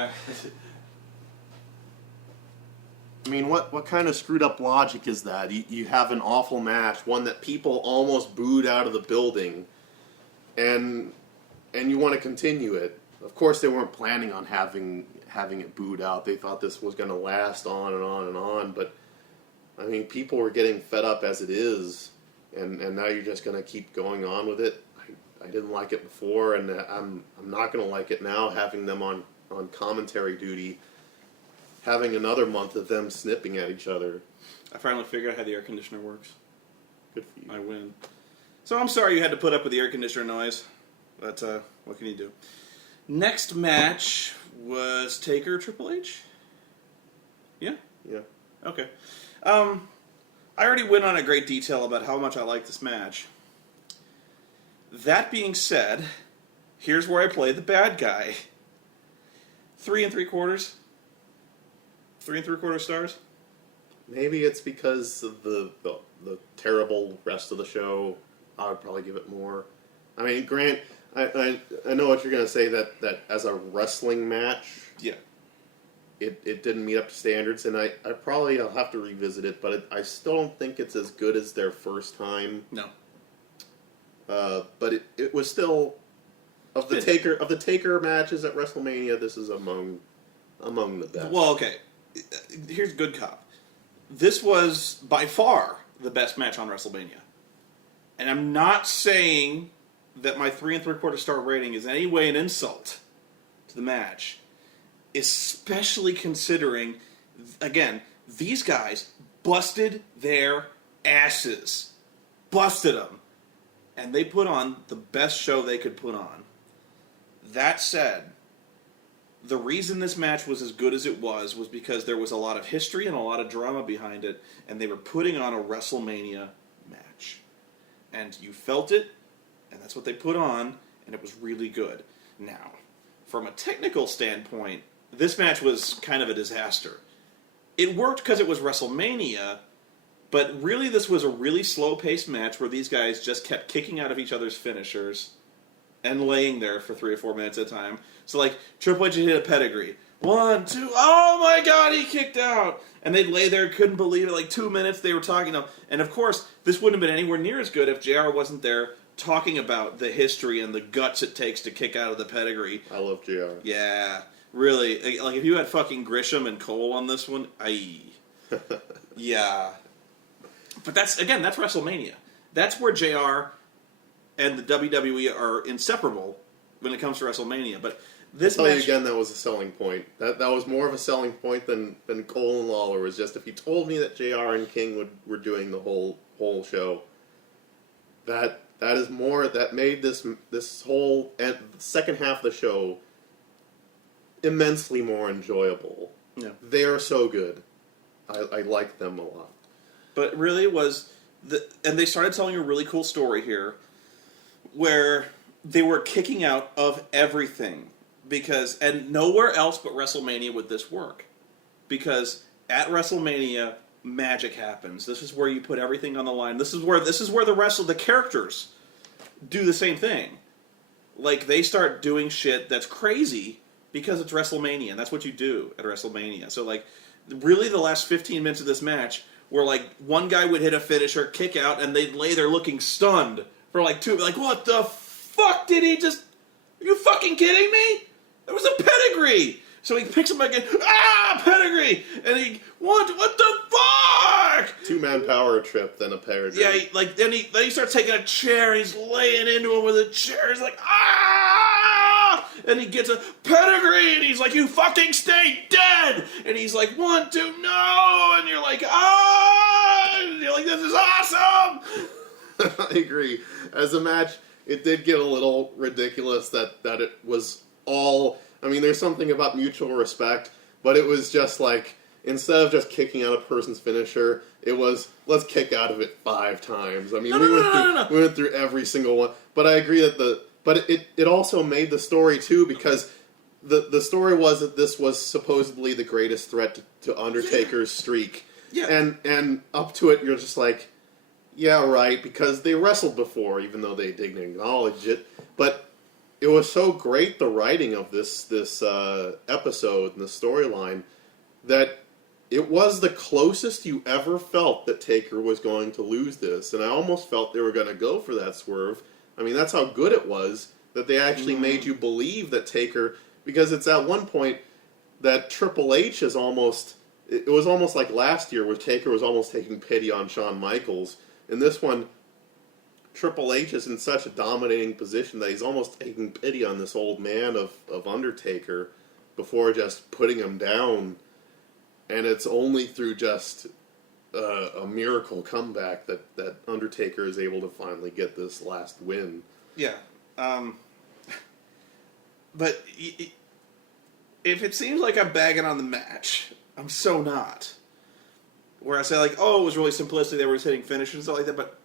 What kind of screwed up logic is that? You have an awful match, one that people almost booed out of the building, and you want to continue it. Of course, they weren't planning on having it booed out. They thought this was going to last on and on and on, but I mean, people were getting fed up as it is, and now you're just going to keep going on with it. I didn't like it before, and I'm not going to like it now, having them on commentary duty, having another month of them snipping at each other. I finally figured out how the air conditioner works. Good for you. I win. So I'm sorry you had to put up with the air conditioner noise, but what can you do? Next match was Taker Triple H? Yeah? Yeah. Okay. I already went on a great detail about how much I like this match. That being said, here's where I play the bad guy. 3 3/4. 3 3/4 stars. Maybe it's because of the terrible rest of the show. I would probably give it more. I mean, Grant, I know what you're going to say, that as a wrestling match, Yeah. it didn't meet up to standards, and I'll have to revisit it, but I still don't think it's as good as their first time. No. But it was still of the Taker matches at WrestleMania. This is among the best. Well, okay. Here's good cop. This was by far the best match on WrestleMania, and I'm not saying that my 3 3/4 star rating is in any way an insult to the match, especially considering, again, these guys busted their asses, busted them. And they put on the best show they could put on. That said, the reason this match was as good as it was because there was a lot of history and a lot of drama behind it, and they were putting on a WrestleMania match. And you felt it, and that's what they put on, and it was really good. Now, from a technical standpoint, this match was kind of a disaster. It worked because it was WrestleMania, but really, this was a really slow-paced match where these guys just kept kicking out of each other's finishers and laying there for 3 or 4 minutes at a time. So, like, Triple H hit a pedigree. 1, 2, oh my God, he kicked out! And they'd lay there, couldn't believe it. Like 2 minutes, they were talking. And of course, this wouldn't have been anywhere near as good if JR wasn't there talking about the history and the guts it takes to kick out of the pedigree. I love JR. Yeah, really. Like, if you had fucking Grisham and Cole on this one, yeah. But that's WrestleMania. That's where JR and the WWE are inseparable when it comes to WrestleMania. But this I'll tell match, you again, that was a selling point. That was more of a selling point than Cole and Lawler was. Just if you told me that JR and King were doing the whole show, that is more. That made this whole second half of the show immensely more enjoyable. Yeah. They are so good. I like them a lot. But really, it was and they started telling a really cool story here, where they were kicking out of everything and nowhere else but WrestleMania would this work, because at WrestleMania magic happens. This is where you put everything on the line. This is where the characters do the same thing. Like, they start doing shit that's crazy because it's WrestleMania, and that's what you do at WrestleMania. So, like, really, the last 15 minutes of this match, where, like, one guy would hit a finisher, kick out, and they'd lay there looking stunned for, like, 2. Like, what the fuck did he just... Are you fucking kidding me? It was a pedigree! So he picks him back in, pedigree! And he, what the fuck? 2-man power trip, then a pedigree. Yeah, then he starts taking a chair, and he's laying into him with a chair. He's like, and he gets a pedigree, and he's like, you fucking stay dead! And he's like, 1, 2, no! And you're like, And you're like, this is awesome! I agree. As a match, it did get a little ridiculous that it was all... I mean, there's something about mutual respect, but it was just like, instead of just kicking out a person's finisher, it was, let's kick out of it 5 times. I mean, we went through every single one. But I agree that but it also made the story, too, because the story was that this was supposedly the greatest threat to Undertaker's streak. Yeah. And up to it, you're just like, yeah, right, because they wrestled before, even though they didn't acknowledge it. But it was so great, the writing of this episode and the storyline, that it was the closest you ever felt that Taker was going to lose this. And I almost felt they were going to go for that swerve. I mean, that's how good it was, that they actually made you believe that Taker... Because it's at one point that Triple H is almost... it was almost like last year where Taker was almost taking pity on Shawn Michaels. In this one, Triple H is in such a dominating position that he's almost taking pity on this old man of Undertaker before just putting him down. And it's only through just a miracle comeback that Undertaker is able to finally get this last win. Yeah. But if it seems like I'm bagging on the match, I'm so not. Where I say, like, oh, it was really simplistic, they were just hitting finishes and stuff like that, but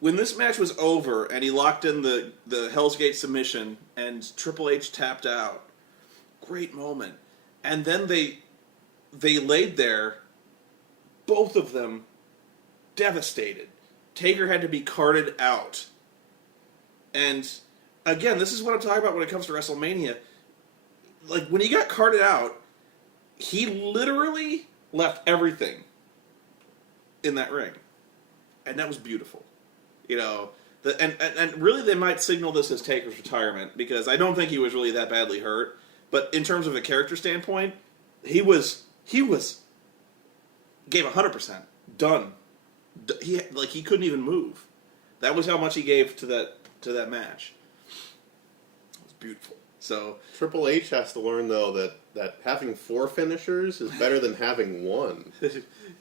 when this match was over and he locked in the Hell's Gate submission and Triple H tapped out, great moment. And then they laid there, both of them devastated. Taker had to be carted out. And again, this is what I'm talking about when it comes to WrestleMania. Like, when he got carted out, he literally left everything in that ring. And that was beautiful. You know, and really they might signal this as Taker's retirement, because I don't think he was really that badly hurt. But in terms of a character standpoint, he gave 100%. Done. He couldn't even move. That was how much he gave to that match. It was beautiful. So Triple H has to learn, though, that having 4 finishers is better than having 1.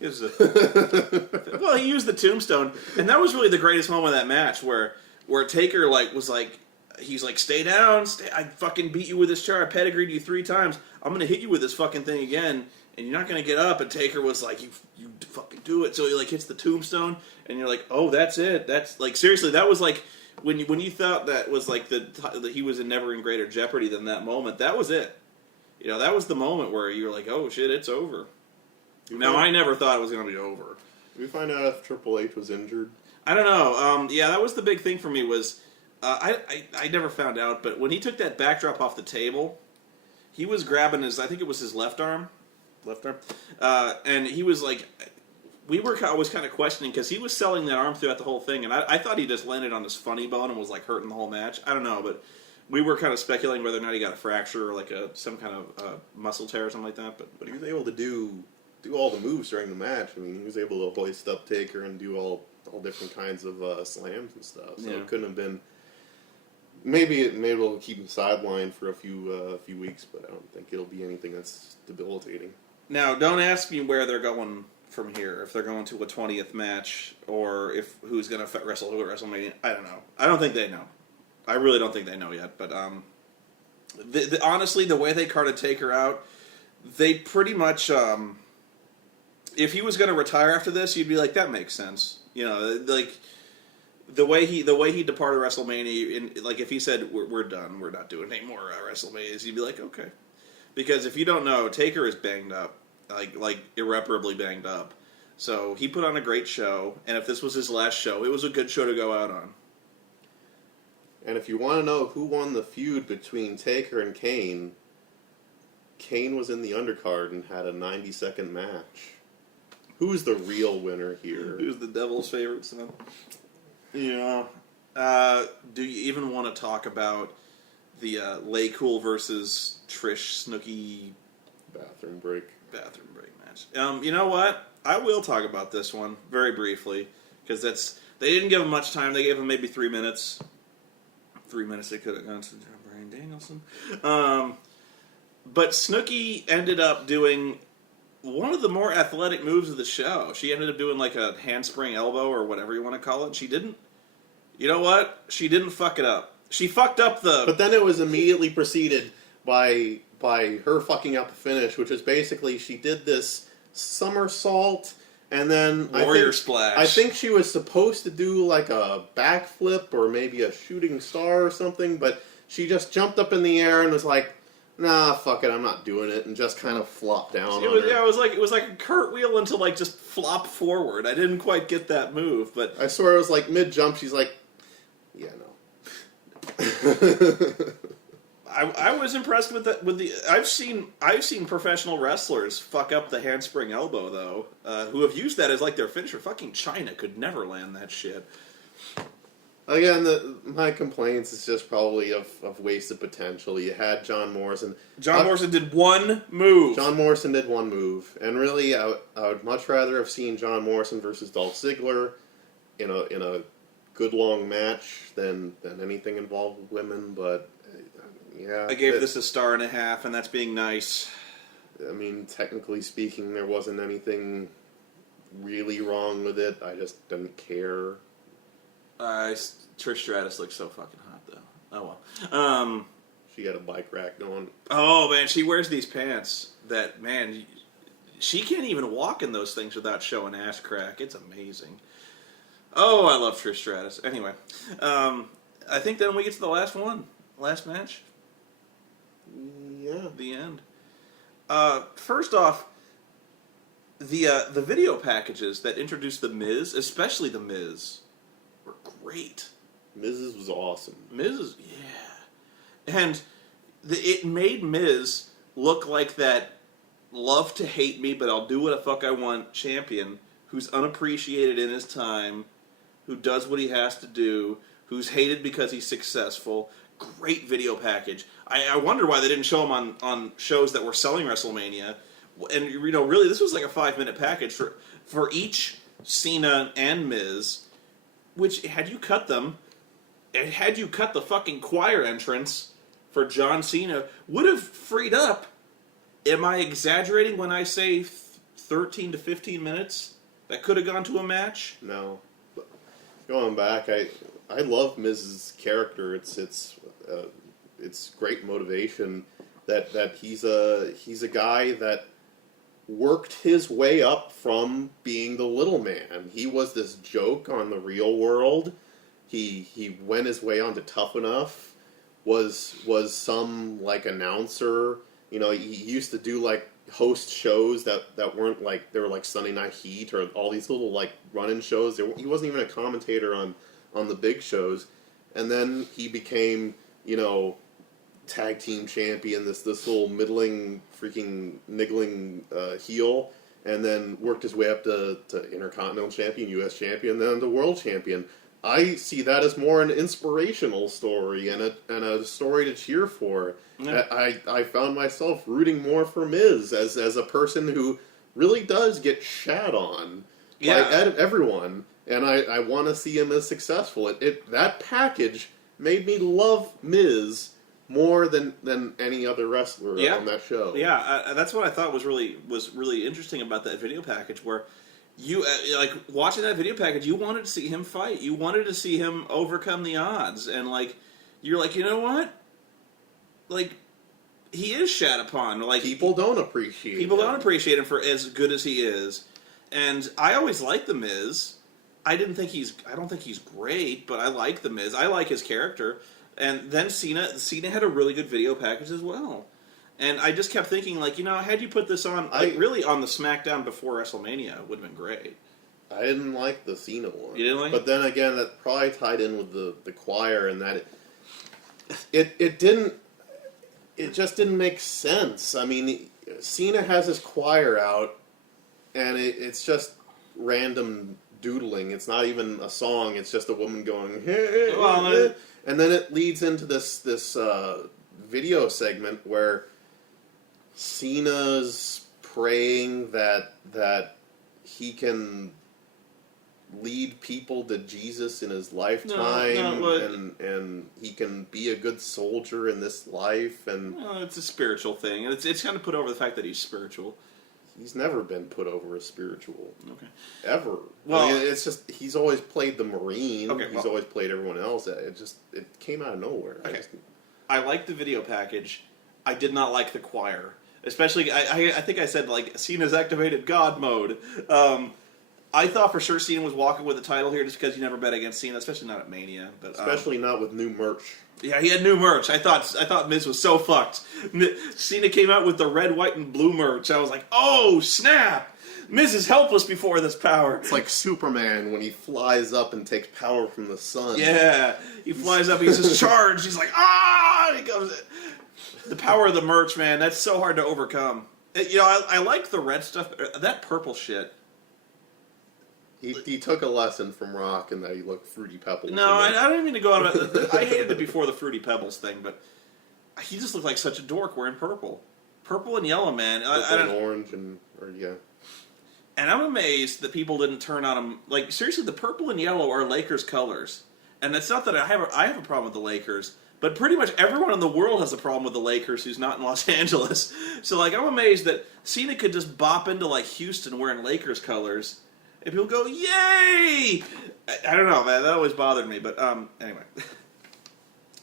Well, he used the tombstone, and that was really the greatest moment of that match, where Taker he's like, stay down, I fucking beat you with this chair, I pedigreed you 3 times, I'm gonna hit you with this fucking thing again, and you're not gonna get up. And Taker was like, you fucking do it. So he like hits the tombstone, and you're like, oh, that's it. That's like, seriously, that was like when you thought that was like that he was never in greater jeopardy than that moment. That was it. You know, that was the moment where you're like, oh shit, it's over. Now, I never thought it was gonna be over. Did we find out if Triple H was injured? I don't know. Yeah, that was the big thing for me was I never found out, but when he took that backdrop off the table, he was grabbing I think it was his left arm, and he was like, I was kind of questioning, because he was selling that arm throughout the whole thing, and I thought he just landed on his funny bone and was like hurting the whole match. I don't know, but we were kind of speculating whether or not he got a fracture or like some kind of muscle tear or something like that. But he was able to do all the moves during the match. I mean, he was able to hoist up Taker and do all different kinds of slams and stuff. So it couldn't have been. Maybe it'll keep him sidelined for a few weeks, but I don't think it'll be anything that's debilitating. Now, don't ask me where they're going from here. If they're going to a 20th match, or who's going to wrestle who at WrestleMania. I don't know. I don't think they know. I really don't think they know yet. But honestly, the way they carted Taker out, they pretty much. If he was going to retire after this, you'd be like, that makes sense. You know, like the way he departed WrestleMania, like if he said we're done, we're not doing any more WrestleManias, you'd be like, okay. Because if you don't know, Taker is banged up, like irreparably banged up. So he put on a great show, and if this was his last show, it was a good show to go out on. And if you want to know who won the feud between Taker and Kane was in the undercard and had a 90-second match. Who's the real winner here? Who's the devil's favorite son? Yeah. Do you even want to talk about the Lay Cool versus Trish Snooki bathroom break match? You know what? I will talk about this one very briefly, because they didn't give him much time. They gave him maybe 3 minutes. 3 minutes they could have gone to Bryan Danielson. But Snooki ended up doing one of the more athletic moves of the show. She ended up doing like a handspring elbow or whatever you want to call it. She didn't. You know what? She didn't fuck it up. She fucked up the. But then it was immediately preceded by her fucking up the finish, which is basically she did this somersault and then Warrior splash. I think she was supposed to do like a backflip or maybe a shooting star or something, but she just jumped up in the air and was like, nah, fuck it, I'm not doing it, and just kind of flopped down. It was like a cartwheel until like just flop forward. I didn't quite get that move, but I swear it was like mid jump. She's like, yeah, no. I was impressed with the. I've seen professional wrestlers fuck up the handspring elbow though, who have used that as like their finisher. Fucking China could never land that shit. Again, my complaints is just probably of wasted potential. You had John Morrison. John Morrison did one move. John Morrison did one move, and really, I would much rather have seen John Morrison versus Dolph Ziggler in a good long match than anything involved with women. But yeah, I gave this a 1.5 stars, and that's being nice. I mean, technically speaking, there wasn't anything really wrong with it. I just didn't care. Trish Stratus looks so fucking hot, though. Oh, well. She got a bike rack going. Oh, man, she wears these pants that, man, she can't even walk in those things without showing ass crack. It's amazing. Oh, I love Trish Stratus. Anyway, I think then we get to the last match. Yeah. The end. First off, the video packages that introduced The Miz, especially The Miz, were great. Mrs. was awesome. Miz, yeah. And it made Miz look like that love to hate me, but I'll do what the fuck I want champion who's unappreciated in his time, who does what he has to do, who's hated because he's successful. Great video package. I wonder why they didn't show him on shows that were selling WrestleMania. And, you know, really, this was like a 5-minute package for each Cena and Miz, which, had you cut them, and had you cut the fucking choir entrance for John Cena, would have freed up, am I exaggerating when I say 13 to 15 minutes that could have gone to a match? No. Going back, I love Miz's character. It's great motivation that he's a guy that worked his way up from being the little man. He was this joke on the real world. He went his way onto Tough Enough. Was some like announcer. You know, he used to do like host shows that weren't like, they were like Sunday Night Heat or all these little like run-in shows. He wasn't even a commentator on the big shows. And then he became, you know, tag team champion, this little middling, freaking niggling heel, and then worked his way up to Intercontinental Champion, U.S. Champion, then to World Champion. I see that as more an inspirational story and a story to cheer for. Yeah. I found myself rooting more for Miz as a person who really does get shat on by everyone, and I want to see him as successful. That package made me love Miz more than any other wrestler on that show. Yeah, that's what I thought was really interesting about that video package, where you like watching that video package, you wanted to see him fight, you wanted to see him overcome the odds, and like you're like, you know what, like he is shat upon. Like people don't appreciate him for as good as he is, and I always liked The Miz. I don't think he's great, but I like The Miz. I like his character. And then Cena had a really good video package as well. And I just kept thinking, like, you know, had you put this on, really on the SmackDown before WrestleMania, it would have been great. I didn't like the Cena one. You didn't like it? But then again, that probably tied in with the choir, and that it just didn't make sense. I mean, Cena has his choir out, and it's just random doodling. It's not even a song. It's just a woman going, hey, well, and then it leads into this video segment where Cena's praying that he can lead people to Jesus in his lifetime, and he can be a good soldier in this life. And it's a spiritual thing, and it's kind of put over the fact that he's spiritual. He's never been put over as spiritual. Okay. Ever. Well, I mean, it's just, he's always played the Marine. Okay, he's always played everyone else. It came out of nowhere. Okay. I liked the video package. I did not like the choir. Especially, I think I said, like, Cena's activated God mode. I thought for sure Cena was walking with the title here just because you never bet against Cena, especially not at Mania. But especially not with new merch. Yeah, he had new merch. I thought Miz was so fucked. Cena came out with the red, white, and blue merch. I was like, oh, snap! Miz is helpless before this power. It's like Superman when he flies up and takes power from the sun. Yeah, he flies up, he's just charged. He's like, ah! He goes. The power of the merch, man, that's so hard to overcome. You know, I like the red stuff. That purple shit. He took a lesson from Rock and that he looked Fruity Pebbles. No, I don't mean to go on about... I hated it before the Fruity Pebbles thing, but he just looked like such a dork wearing purple. Purple and yellow, man. Purple and orange yeah. And I'm amazed that people didn't turn on him. Like, seriously, the purple and yellow are Lakers colors. And it's not that I have a problem with the Lakers, but pretty much everyone in the world has a problem with the Lakers who's not in Los Angeles. So, like, I'm amazed that Cena could just bop into, like, Houston wearing Lakers colors, and people go, yay! I don't know, man. That always bothered me. But, anyway.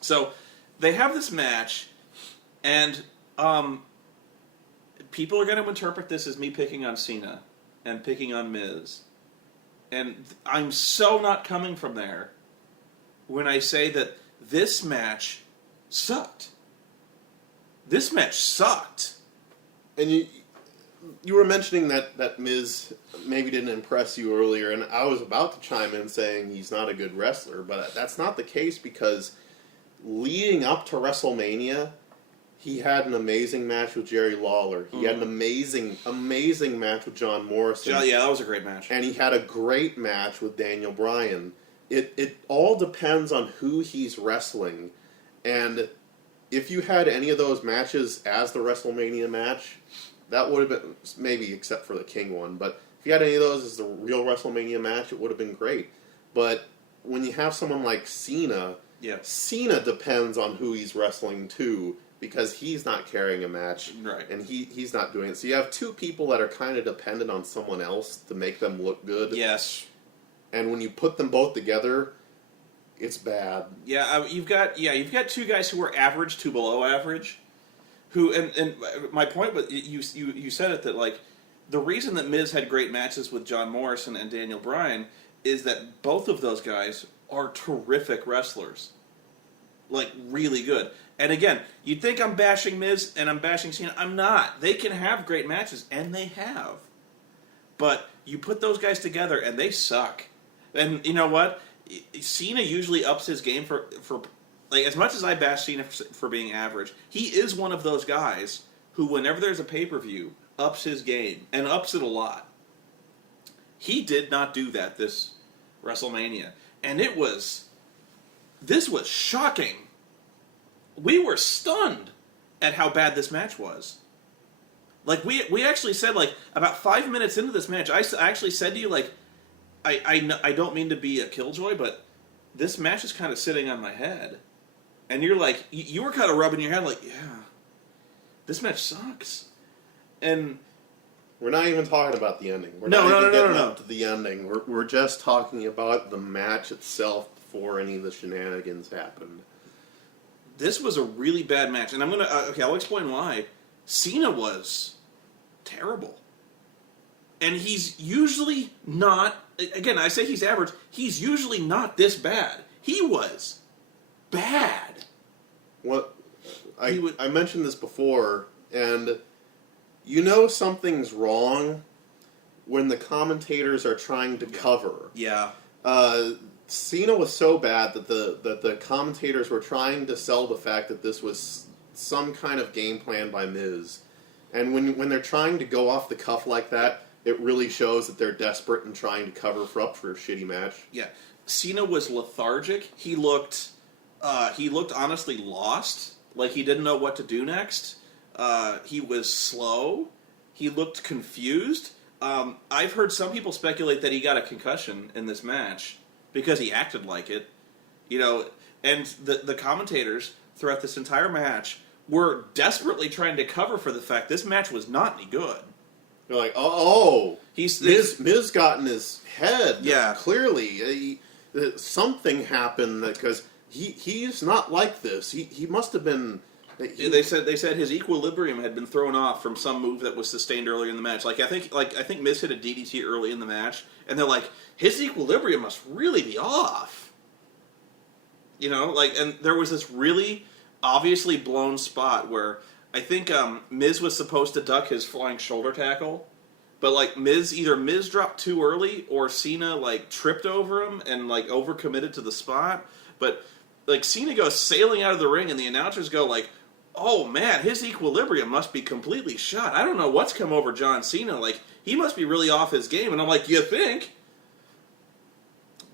So, they have this match, and people are going to interpret this as me picking on Cena and picking on Miz. And I'm so not coming from there when I say that this match sucked. This match sucked. And you were mentioning that Miz maybe didn't impress you earlier, and I was about to chime in saying he's not a good wrestler, but that's not the case because leading up to WrestleMania, he had an amazing match with Jerry Lawler. He had an amazing match with John Morrison. Yeah, that was a great match. And he had a great match with Daniel Bryan. It all depends on who he's wrestling. And if you had any of those matches as the WrestleMania match, that would have been, maybe except for the King one, but if you had any of those as the real WrestleMania match, it would have been great. But when you have someone like Cena, Cena depends on who he's wrestling too, because he's not carrying a match, right? And he's not doing it. So you have two people that are kind of dependent on someone else to make them look good. Yes. And when you put them both together, it's bad. Yeah, you've got two guys who are average to below average, who and my point was you said it that like the reason that Miz had great matches with John Morrison and Daniel Bryan is that both of those guys are terrific wrestlers, like really good. And again, you'd think I'm bashing Miz and I'm bashing Cena. I'm not. They can have great matches, and they have. But you put those guys together, and they suck. And you know what? Cena usually ups his game for like as much as I bash Cena for being average, he is one of those guys who, whenever there's a pay-per-view, ups his game, and ups it a lot. He did not do that this WrestleMania. And this was shocking. We were stunned at how bad this match was. Like, we actually said, like, about 5 minutes into this match, I actually said to you, like, I don't mean to be a killjoy, but this match is kind of sitting on my head. And you're like, you were kind of rubbing your head like, yeah, this match sucks. And we're not even talking about the ending. We're not even getting no. up to the ending. We're just talking about the match itself before any of the shenanigans happened. This was a really bad match, and I'm gonna I'll explain why. Cena was terrible, and he's usually not. Again, I say he's average. He's usually not this bad. He was bad. What I mentioned this before, and you know something's wrong when the commentators are trying to cover. Yeah. Cena was so bad that the commentators were trying to sell the fact that this was some kind of game plan by Miz. And when they're trying to go off the cuff like that, it really shows that they're desperate and trying to cover up for a shitty match. Yeah. Cena was lethargic. He looked honestly lost. Like he didn't know what to do next. He was slow. He looked confused. I've heard some people speculate that he got a concussion in this match because he acted like it. You know, and the commentators throughout this entire match were desperately trying to cover for the fact this match was not any good. They're like, Miz got in his head. Yeah. Clearly, something happened because he's not like this. He must have been. They said his equilibrium had been thrown off from some move that was sustained earlier in the match. I think Miz hit a DDT early in the match, and they're like, his equilibrium must really be off. You know, like, and there was this really obviously blown spot where I think Miz was supposed to duck his flying shoulder tackle, but like Miz dropped too early or Cena like tripped over him and like overcommitted to the spot. But like Cena goes sailing out of the ring and the announcers go like, oh man, his equilibrium must be completely shot. I don't know what's come over John Cena. Like, he must be really off his game. And I'm like, you think?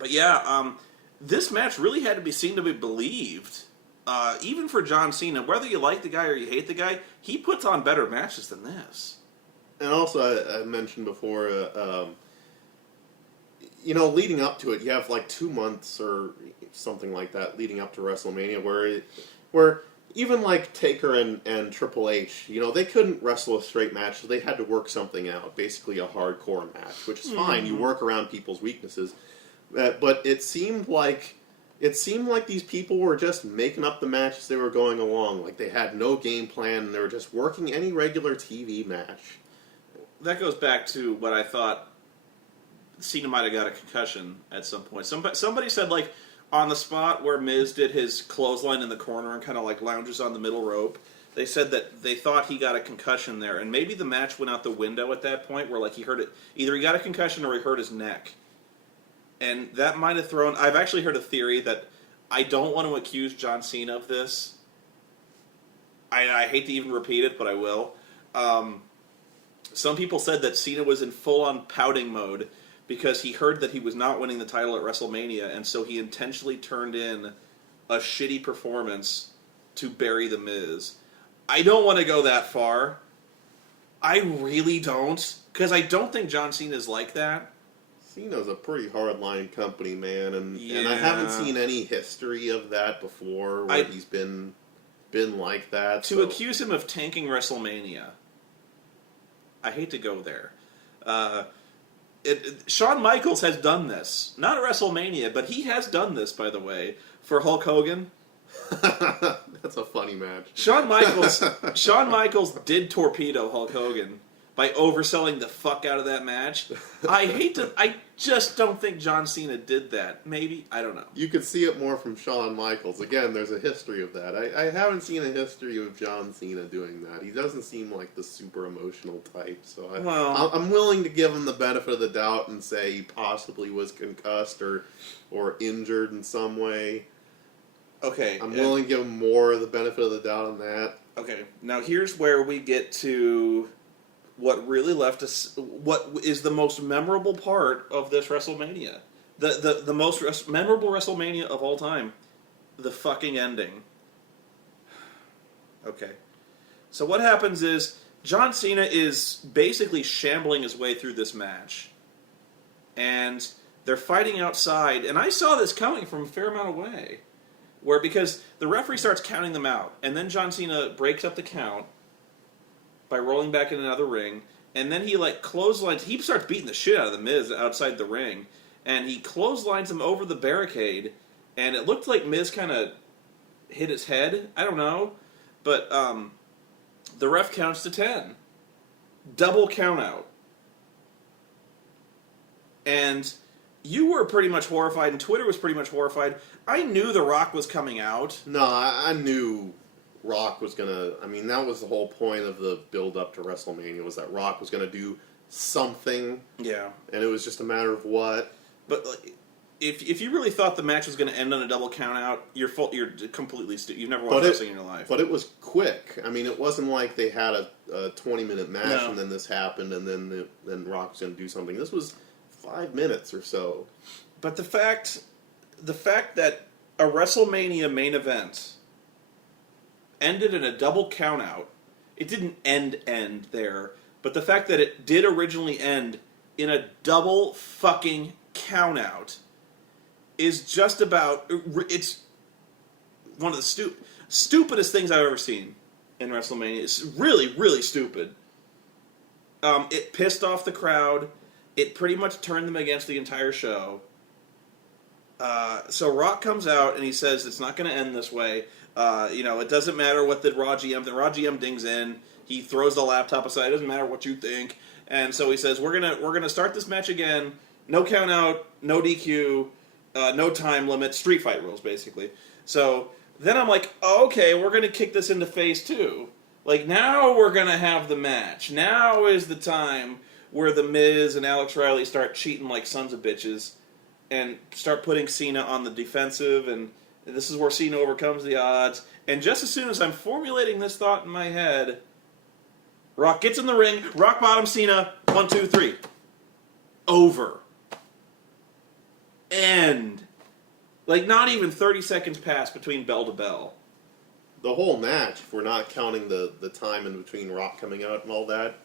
But yeah, this match really had to be seen to be believed. Even for John Cena, whether you like the guy or you hate the guy, he puts on better matches than this. And also, I mentioned before, leading up to it, you have like 2 months or something like that leading up to WrestleMania, where even like Taker and Triple H, they couldn't wrestle a straight match, so they had to work something out, basically a hardcore match, which is fine. You work around people's weaknesses, but it seemed like these people were just making up the matches they were going along. Like they had no game plan, and they were just working any regular TV match. That goes back to what I thought Cena might have got a concussion at some point. Somebody said, like, on the spot where Miz did his clothesline in the corner and kind of, like, lounges on the middle rope, they said that they thought he got a concussion there. And maybe the match went out the window at that point where, like, he hurt it. Either he got a concussion or he hurt his neck. And that might have thrown... I've actually heard a theory that I don't want to accuse John Cena of this. I hate to even repeat it, but I will. Some people said that Cena was in full-on pouting mode because he heard that he was not winning the title at WrestleMania, and so he intentionally turned in a shitty performance to bury The Miz. I don't want to go that far. I really don't, because I don't think John Cena's like that. Cena's a pretty hard-line company, man, and I haven't seen any history of that before where he's been like that. To accuse him of tanking WrestleMania, I hate to go there. Shawn Michaels has done this. Not at WrestleMania, but he has done this, by the way, for Hulk Hogan. That's a funny match. Shawn Michaels did torpedo Hulk Hogan by overselling the fuck out of that match. I just don't think John Cena did that. Maybe, I don't know. You could see it more from Shawn Michaels. Again, there's a history of that. I haven't seen a history of John Cena doing that. He doesn't seem like the super emotional type, so I'm willing to give him the benefit of the doubt and say he possibly was concussed or injured in some way. Okay. I'm willing to give him more of the benefit of the doubt on that. Okay, now here's where we get to what really left us, what is the most memorable part of this WrestleMania. The most memorable WrestleMania of all time. The fucking ending. Okay. So what happens is, John Cena is basically shambling his way through this match. And they're fighting outside, and I saw this coming from a fair amount of way. Because the referee starts counting them out, and then John Cena breaks up the count by rolling back in another ring, and then he clotheslines. He starts beating the shit out of the Miz outside the ring, and he clotheslines him over the barricade, and it looked like Miz kind of hit his head. I don't know, but the ref counts to 10, double count out, and you were pretty much horrified, and Twitter was pretty much horrified. I knew The Rock was coming out. No, I knew Rock was gonna... I mean, that was the whole point of the build-up to WrestleMania, was that Rock was gonna do something. Yeah. And it was just a matter of what. But if you really thought the match was gonna end on a double count-out, you're completely stupid. You've never watched wrestling in your life. But it was quick. I mean, it wasn't like they had a 20-minute match and then this happened and then Rock was gonna do something. This was 5 minutes or so. But the fact that a WrestleMania main event ended in a double countout, it didn't end there, but the fact that it did originally end in a double fucking countout is just about... It's one of the stupidest things I've ever seen in WrestleMania. It's really, really stupid. It pissed off the crowd. It pretty much turned them against the entire show. So Rock comes out and he says it's not going to end this way. It doesn't matter what the Raw GM dings in. He throws the laptop aside. It doesn't matter what you think. And so he says we're gonna start this match again. No count out, no DQ, no time limit. Street fight rules basically. So then I'm like, oh, okay, we're gonna kick this into phase 2. Like now we're gonna have the match. Now is the time where the Miz and Alex Riley start cheating like sons of bitches and start putting Cena on the defensive, and this is where Cena overcomes the odds. And just as soon as I'm formulating this thought in my head, Rock gets in the ring, rock bottom Cena, 1, 2, 3. Over. end. Like, not even 30 seconds passed between bell to bell. The whole match, if we're not counting the time in between Rock coming out and all that,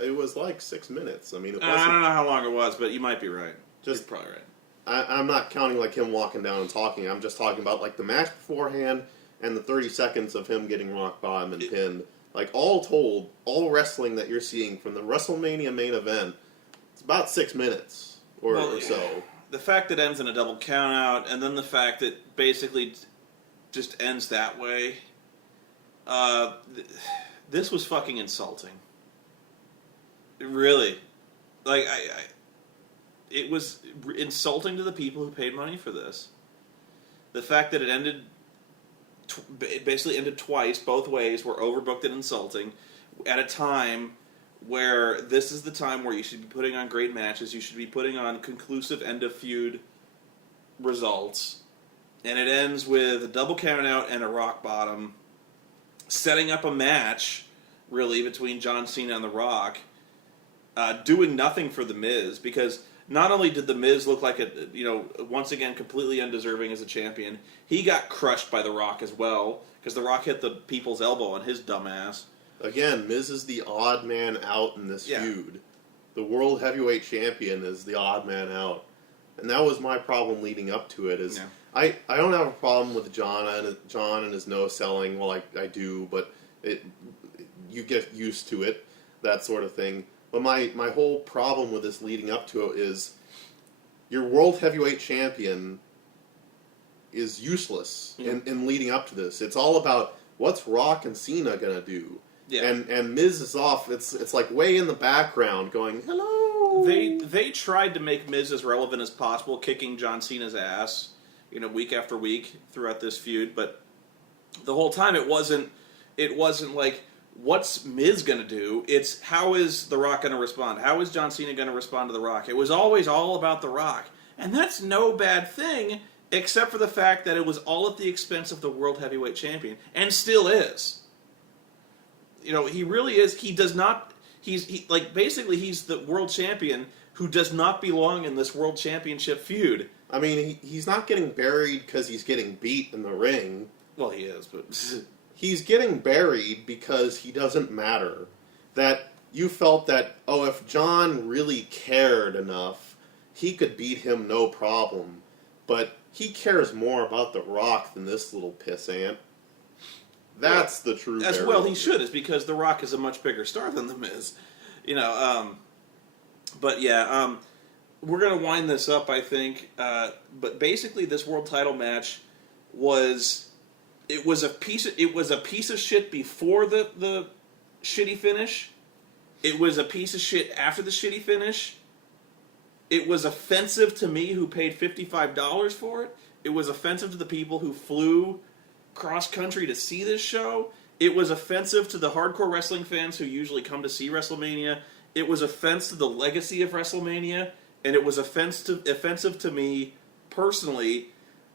it was like 6 minutes. I mean, it wasn't... I don't know how long it was, but you might be right. You're Just probably right. I'm not counting like him walking down and talking. I'm just talking about like the match beforehand and the 30 seconds of him getting rock bottom and pinned. Like all told, all wrestling that you're seeing from the WrestleMania main event, it's about 6 minutes or so. The fact that it ends in a double count out, and then the fact that basically just ends that way, this was fucking insulting. Really. Like, it was insulting to the people who paid money for this. The fact that it ended, it basically ended twice, both ways, were overbooked and insulting, at a time where this is the time where you should be putting on great matches, you should be putting on conclusive end-of-feud results, and it ends with a double count-out and a rock bottom, setting up a match, really, between John Cena and The Rock, doing nothing for The Miz, because not only did The Miz look like once again, completely undeserving as a champion, he got crushed by The Rock as well, because The Rock hit the people's elbow on his dumbass. Again, Miz is the odd man out in this feud. The World Heavyweight Champion is the odd man out. And that was my problem leading up to it. I don't have a problem with John and his no selling. Well, I do, but you get used to it, that sort of thing. But my whole problem with this leading up to it is your World Heavyweight Champion is useless in leading up to this. It's all about what's Rock and Cena going to do. Yeah. And Miz is off. It's like way in the background going, hello. They tried to make Miz as relevant as possible, kicking John Cena's ass, week after week throughout this feud, but the whole time it wasn't like, what's Miz going to do? It's, how is The Rock going to respond? How is John Cena going to respond to The Rock? It was always all about The Rock. And that's no bad thing, except for the fact that it was all at the expense of the World Heavyweight Champion, and still is. He really is. He does not... basically, he's the world champion who does not belong in this world championship feud. I mean, he's not getting buried because he's getting beat in the ring. Well, he is, but... He's getting buried because he doesn't matter. That you felt that, if John really cared enough, he could beat him no problem. But he cares more about The Rock than this little pissant. That's the true as well he should, is because The Rock is a much bigger star than The Miz. But yeah, we're going to wind this up, I think. But basically, this world title match was a piece of shit before the shitty finish. It was a piece of shit after the shitty finish. It was offensive to me, who paid $55 for it. It was offensive to the people who flew cross country to see this show. It was offensive to the hardcore wrestling fans who usually come to see WrestleMania. It was offensive to the legacy of WrestleMania, and it was offensive to me personally,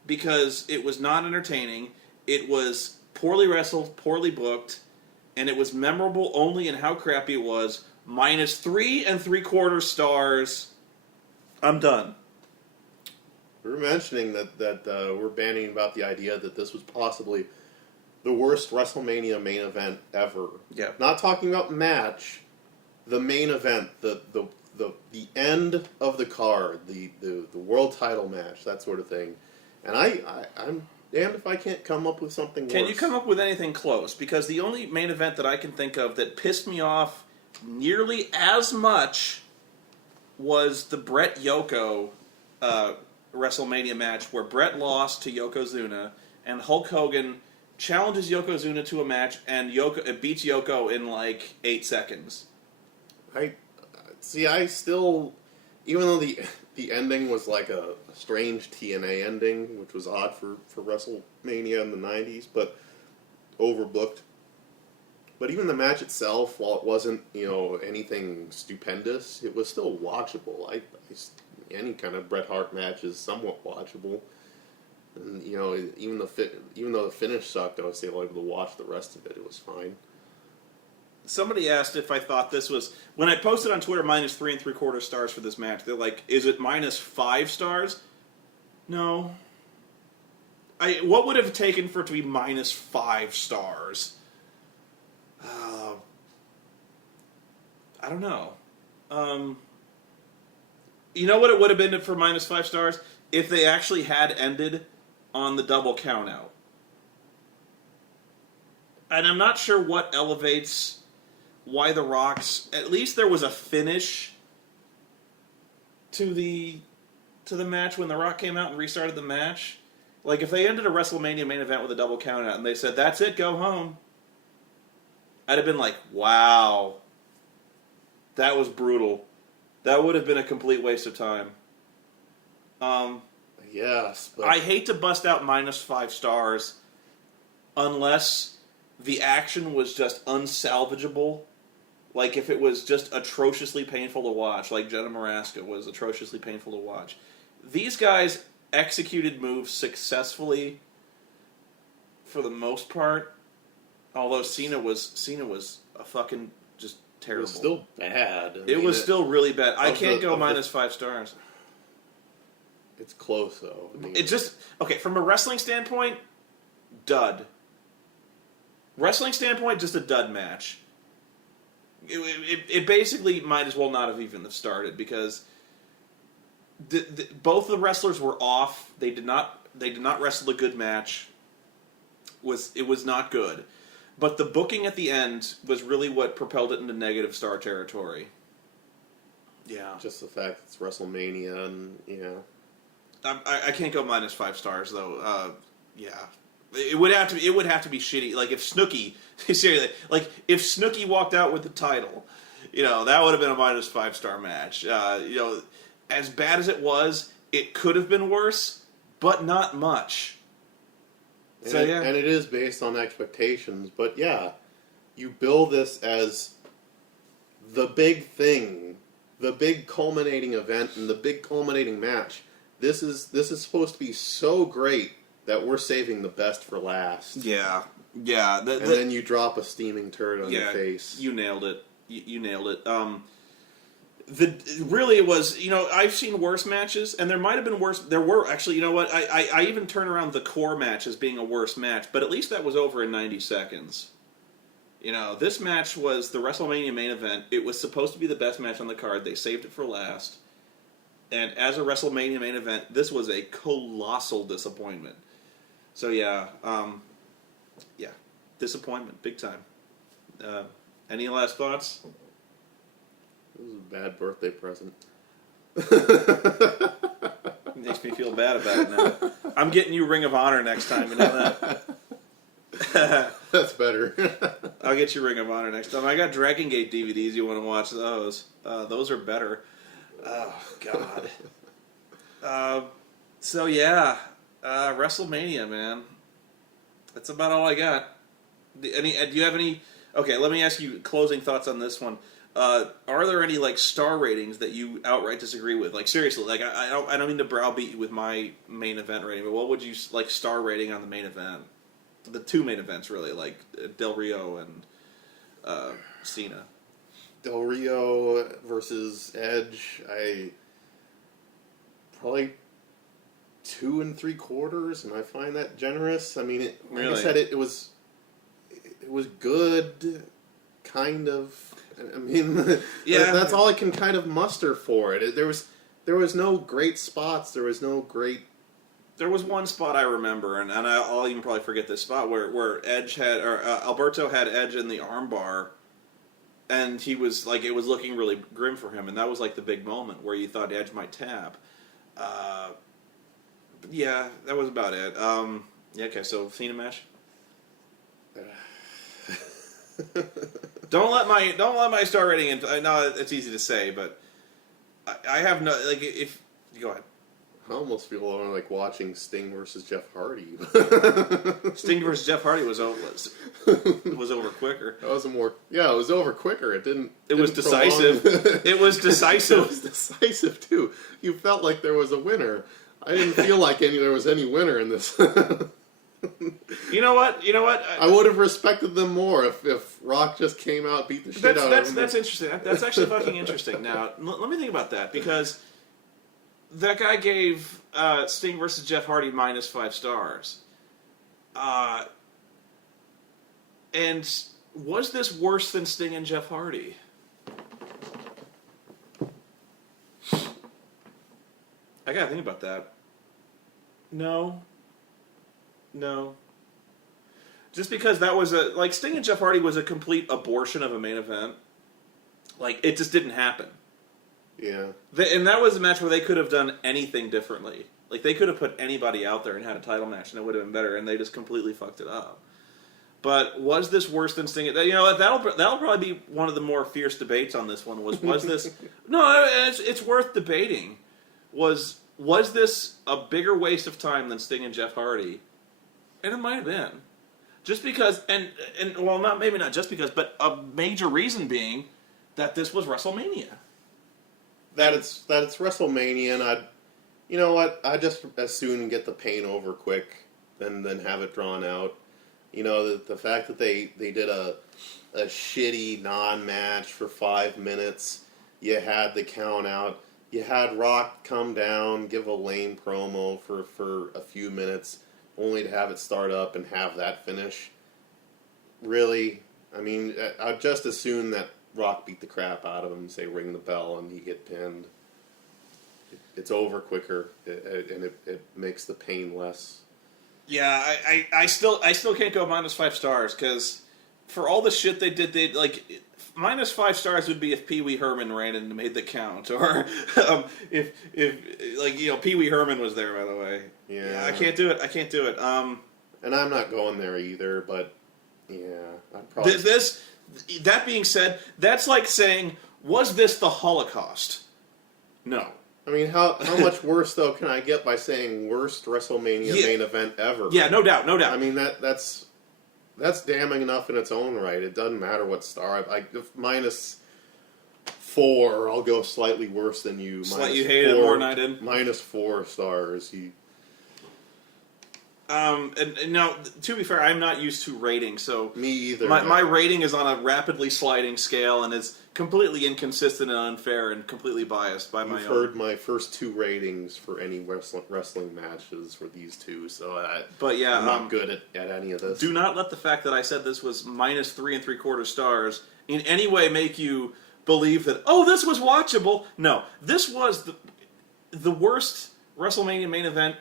because it was not entertaining. It was poorly wrestled, poorly booked, and it was memorable only in how crappy it was. Minus 3 3/4 stars. I'm done. We were mentioning that we're banning about the idea that this was possibly the worst WrestleMania main event ever. Yeah. Not talking about match, the main event, the end of the card, the world title match, that sort of thing. And I'm damned if I can't come up with something worse. Can you come up with anything close? Because the only main event that I can think of that pissed me off nearly as much was the Bret Yoko WrestleMania match, where Bret lost to Yokozuna, and Hulk Hogan challenges Yokozuna to a match, and beats Yoko in like 8 seconds. I still, even though the ending was like a strange TNA ending, which was odd for WrestleMania in the 90s, but overbooked. But even the match itself, while it wasn't, anything stupendous, it was still watchable. Any kind of Bret Hart match is somewhat watchable. And, even though the finish sucked, I was still able to watch the rest of it. It was fine. Somebody asked if I thought this was... When I posted on Twitter minus 3 3/4 stars for this match, they're like, is it minus 5 stars? No. What would it have taken for it to be minus 5 stars? I don't know. You know what it would have been for minus 5 stars? If they actually had ended on the double count out. And I'm not sure what elevates why the Rock's... At least there was a finish to the match when the Rock came out and restarted the match. Like, if they ended a WrestleMania main event with a double count out and they said, that's it, go home, I'd have been like, wow. That was brutal. That would have been a complete waste of time. Yes, but... I hate to bust out minus 5 stars unless the action was just unsalvageable. Like if it was just atrociously painful to watch, like Jenna Maraska was atrociously painful to watch. These guys executed moves successfully for the most part, although Cena was a fucking just terrible. It was still bad. It was still really bad. I can't go minus 5 stars. It's close, though. I mean, It just... Okay, from a wrestling standpoint, dud. Wrestling standpoint, just a dud match. It basically might as well not have even started because both the wrestlers were off. They did not wrestle a good match. It was not good. But the booking at the end was really what propelled it into negative star territory. Yeah. just the fact it's WrestleMania and, you know... I can't go minus 5 stars though. Yeah, it would have to be shitty. Like if Snooki, seriously, like if Snooki walked out with the title, you know, that would have been a minus 5 star match. You know, as bad as it could have been worse, but not much. And it is based on expectations, but yeah, you bill this as the big thing, the big culminating event, and the big culminating match. This is supposed to be so great that we're saving the best for last. Yeah. And then you drop a steaming turd on your face. You nailed it. You nailed it. Really it was, you know, I've seen worse matches, and there might have been worse. There were actually, you know what? I even turn around the core match as being a worse match, but at least that was over in 90 seconds. You know, this match was the WrestleMania main event. It was supposed to be the best match on the card. They saved it for last. And as a WrestleMania main event, this was a colossal disappointment. So yeah, disappointment, big time. Any last thoughts? It was a bad birthday present. It makes me feel bad about it now. I'm getting you Ring of Honor next time, you know that? That's better. I'll get you Ring of Honor next time. I got Dragon Gate DVDs, you want to watch those. Those are better. Oh, God. So, yeah. WrestleMania, man. That's about all I got. Do you have any... Okay, let me ask you closing thoughts on this one. Are there any, like, star ratings that you outright disagree with? Like, seriously, like, I don't mean to browbeat you with my main event rating, but what would you, like, star rating on the main event? The two main events, really, like Del Rio and Cena. Del Rio versus Edge, probably 2 3/4, and I find that generous. I mean, like I said, it was good, kind of. I mean, yeah, that's all I can kind of muster for it. There was no great spots. There was no great. There was one spot I remember, and I'll even probably forget this spot where Edge had Alberto had Edge in the armbar. And he was, like, it was looking really grim for him, and that was, like, the big moment where you thought Edge might tap. Yeah, that was about it. Yeah, okay, so Cena match? Don't let my star rating, I know it's easy to say, but I have no, like, if, go ahead. I almost feel like watching Sting versus Jeff Hardy. Sting versus Jeff Hardy was over quicker. That was it was over quicker. It was decisive. It was decisive. It was decisive too. You felt like there was a winner. I didn't feel like there was any winner in this. You know what? I would have respected them more if Rock just came out, beat the shit out of them. That's interesting. That's actually fucking interesting. Now, let me think about that, because that guy gave Sting versus Jeff Hardy -5 stars. And was this worse than Sting and Jeff Hardy? I gotta think about that. No. Just because that was Sting and Jeff Hardy was a complete abortion of a main event. Like, it just didn't happen. Yeah. And that was a match where they could have done anything differently. Like, they could have put anybody out there and had a title match, and it would have been better, and they just completely fucked it up. But was this worse than Sting? You know, that'll probably be one of the more fierce debates on this one. Was this? No, it's worth debating. Was this a bigger waste of time than Sting and Jeff Hardy? And it might have been. Just because, and well, maybe not just because, but a major reason being that this was WrestleMania. That it's WrestleMania, and you know what? I just as soon get the pain over quick than have it drawn out. You know, the fact that they did a shitty non-match for 5 minutes. You had the count out. You had Rock come down, give a lame promo for a few minutes, only to have it start up and have that finish. Really? I mean, I'd just as soon that Rock beat the crap out of him, say ring the bell, and he get pinned. It's over quicker, and it makes the pain less. Yeah, I still can't go -5 stars, because for all the shit they did, -5 stars would be if Pee Wee Herman ran in and made the count, or if Pee Wee Herman was there, by the way. Yeah, I can't do it. And I'm not going there either, but yeah, I'd probably. That being said, that's like saying, was this the Holocaust? No. I mean, how much worse, though, can I get by saying worst WrestleMania main event ever? Yeah, no doubt. I mean, that's damning enough in its own right. It doesn't matter what star. If -4, I'll go slightly worse than you. You hated it more than I did? -4 stars. And now, to be fair, I'm not used to rating, so me either. My rating is on a rapidly sliding scale, and is completely inconsistent and unfair, and completely biased by my own. You've heard my first 2 ratings for any wrestling matches for these two, so I'm not good at any of this. Do not let the fact that I said this was -3 3/4 stars in any way make you believe that, oh, this was watchable. No, this was the worst WrestleMania main event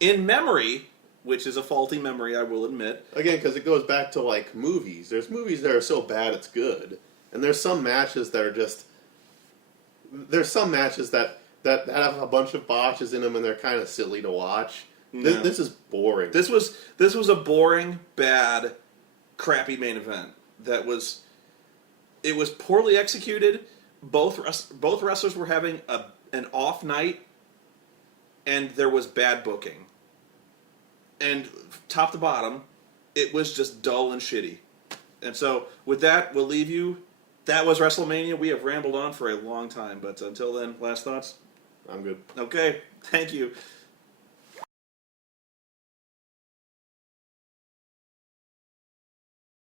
in memory. Which is a faulty memory, I will admit. Again, because it goes back to, like, movies. There's movies that are so bad it's good. And there's some matches that are just... There's some matches that have a bunch of botches in them and they're kind of silly to watch. No. This is boring. This was a boring, bad, crappy main event. It was poorly executed. Both wrestlers were having an off night, and there was bad booking. And top to bottom, it was just dull and shitty. And so, with that, we'll leave you. That was WrestleMania. We have rambled on for a long time, but until then, last thoughts? I'm good. Okay, thank you.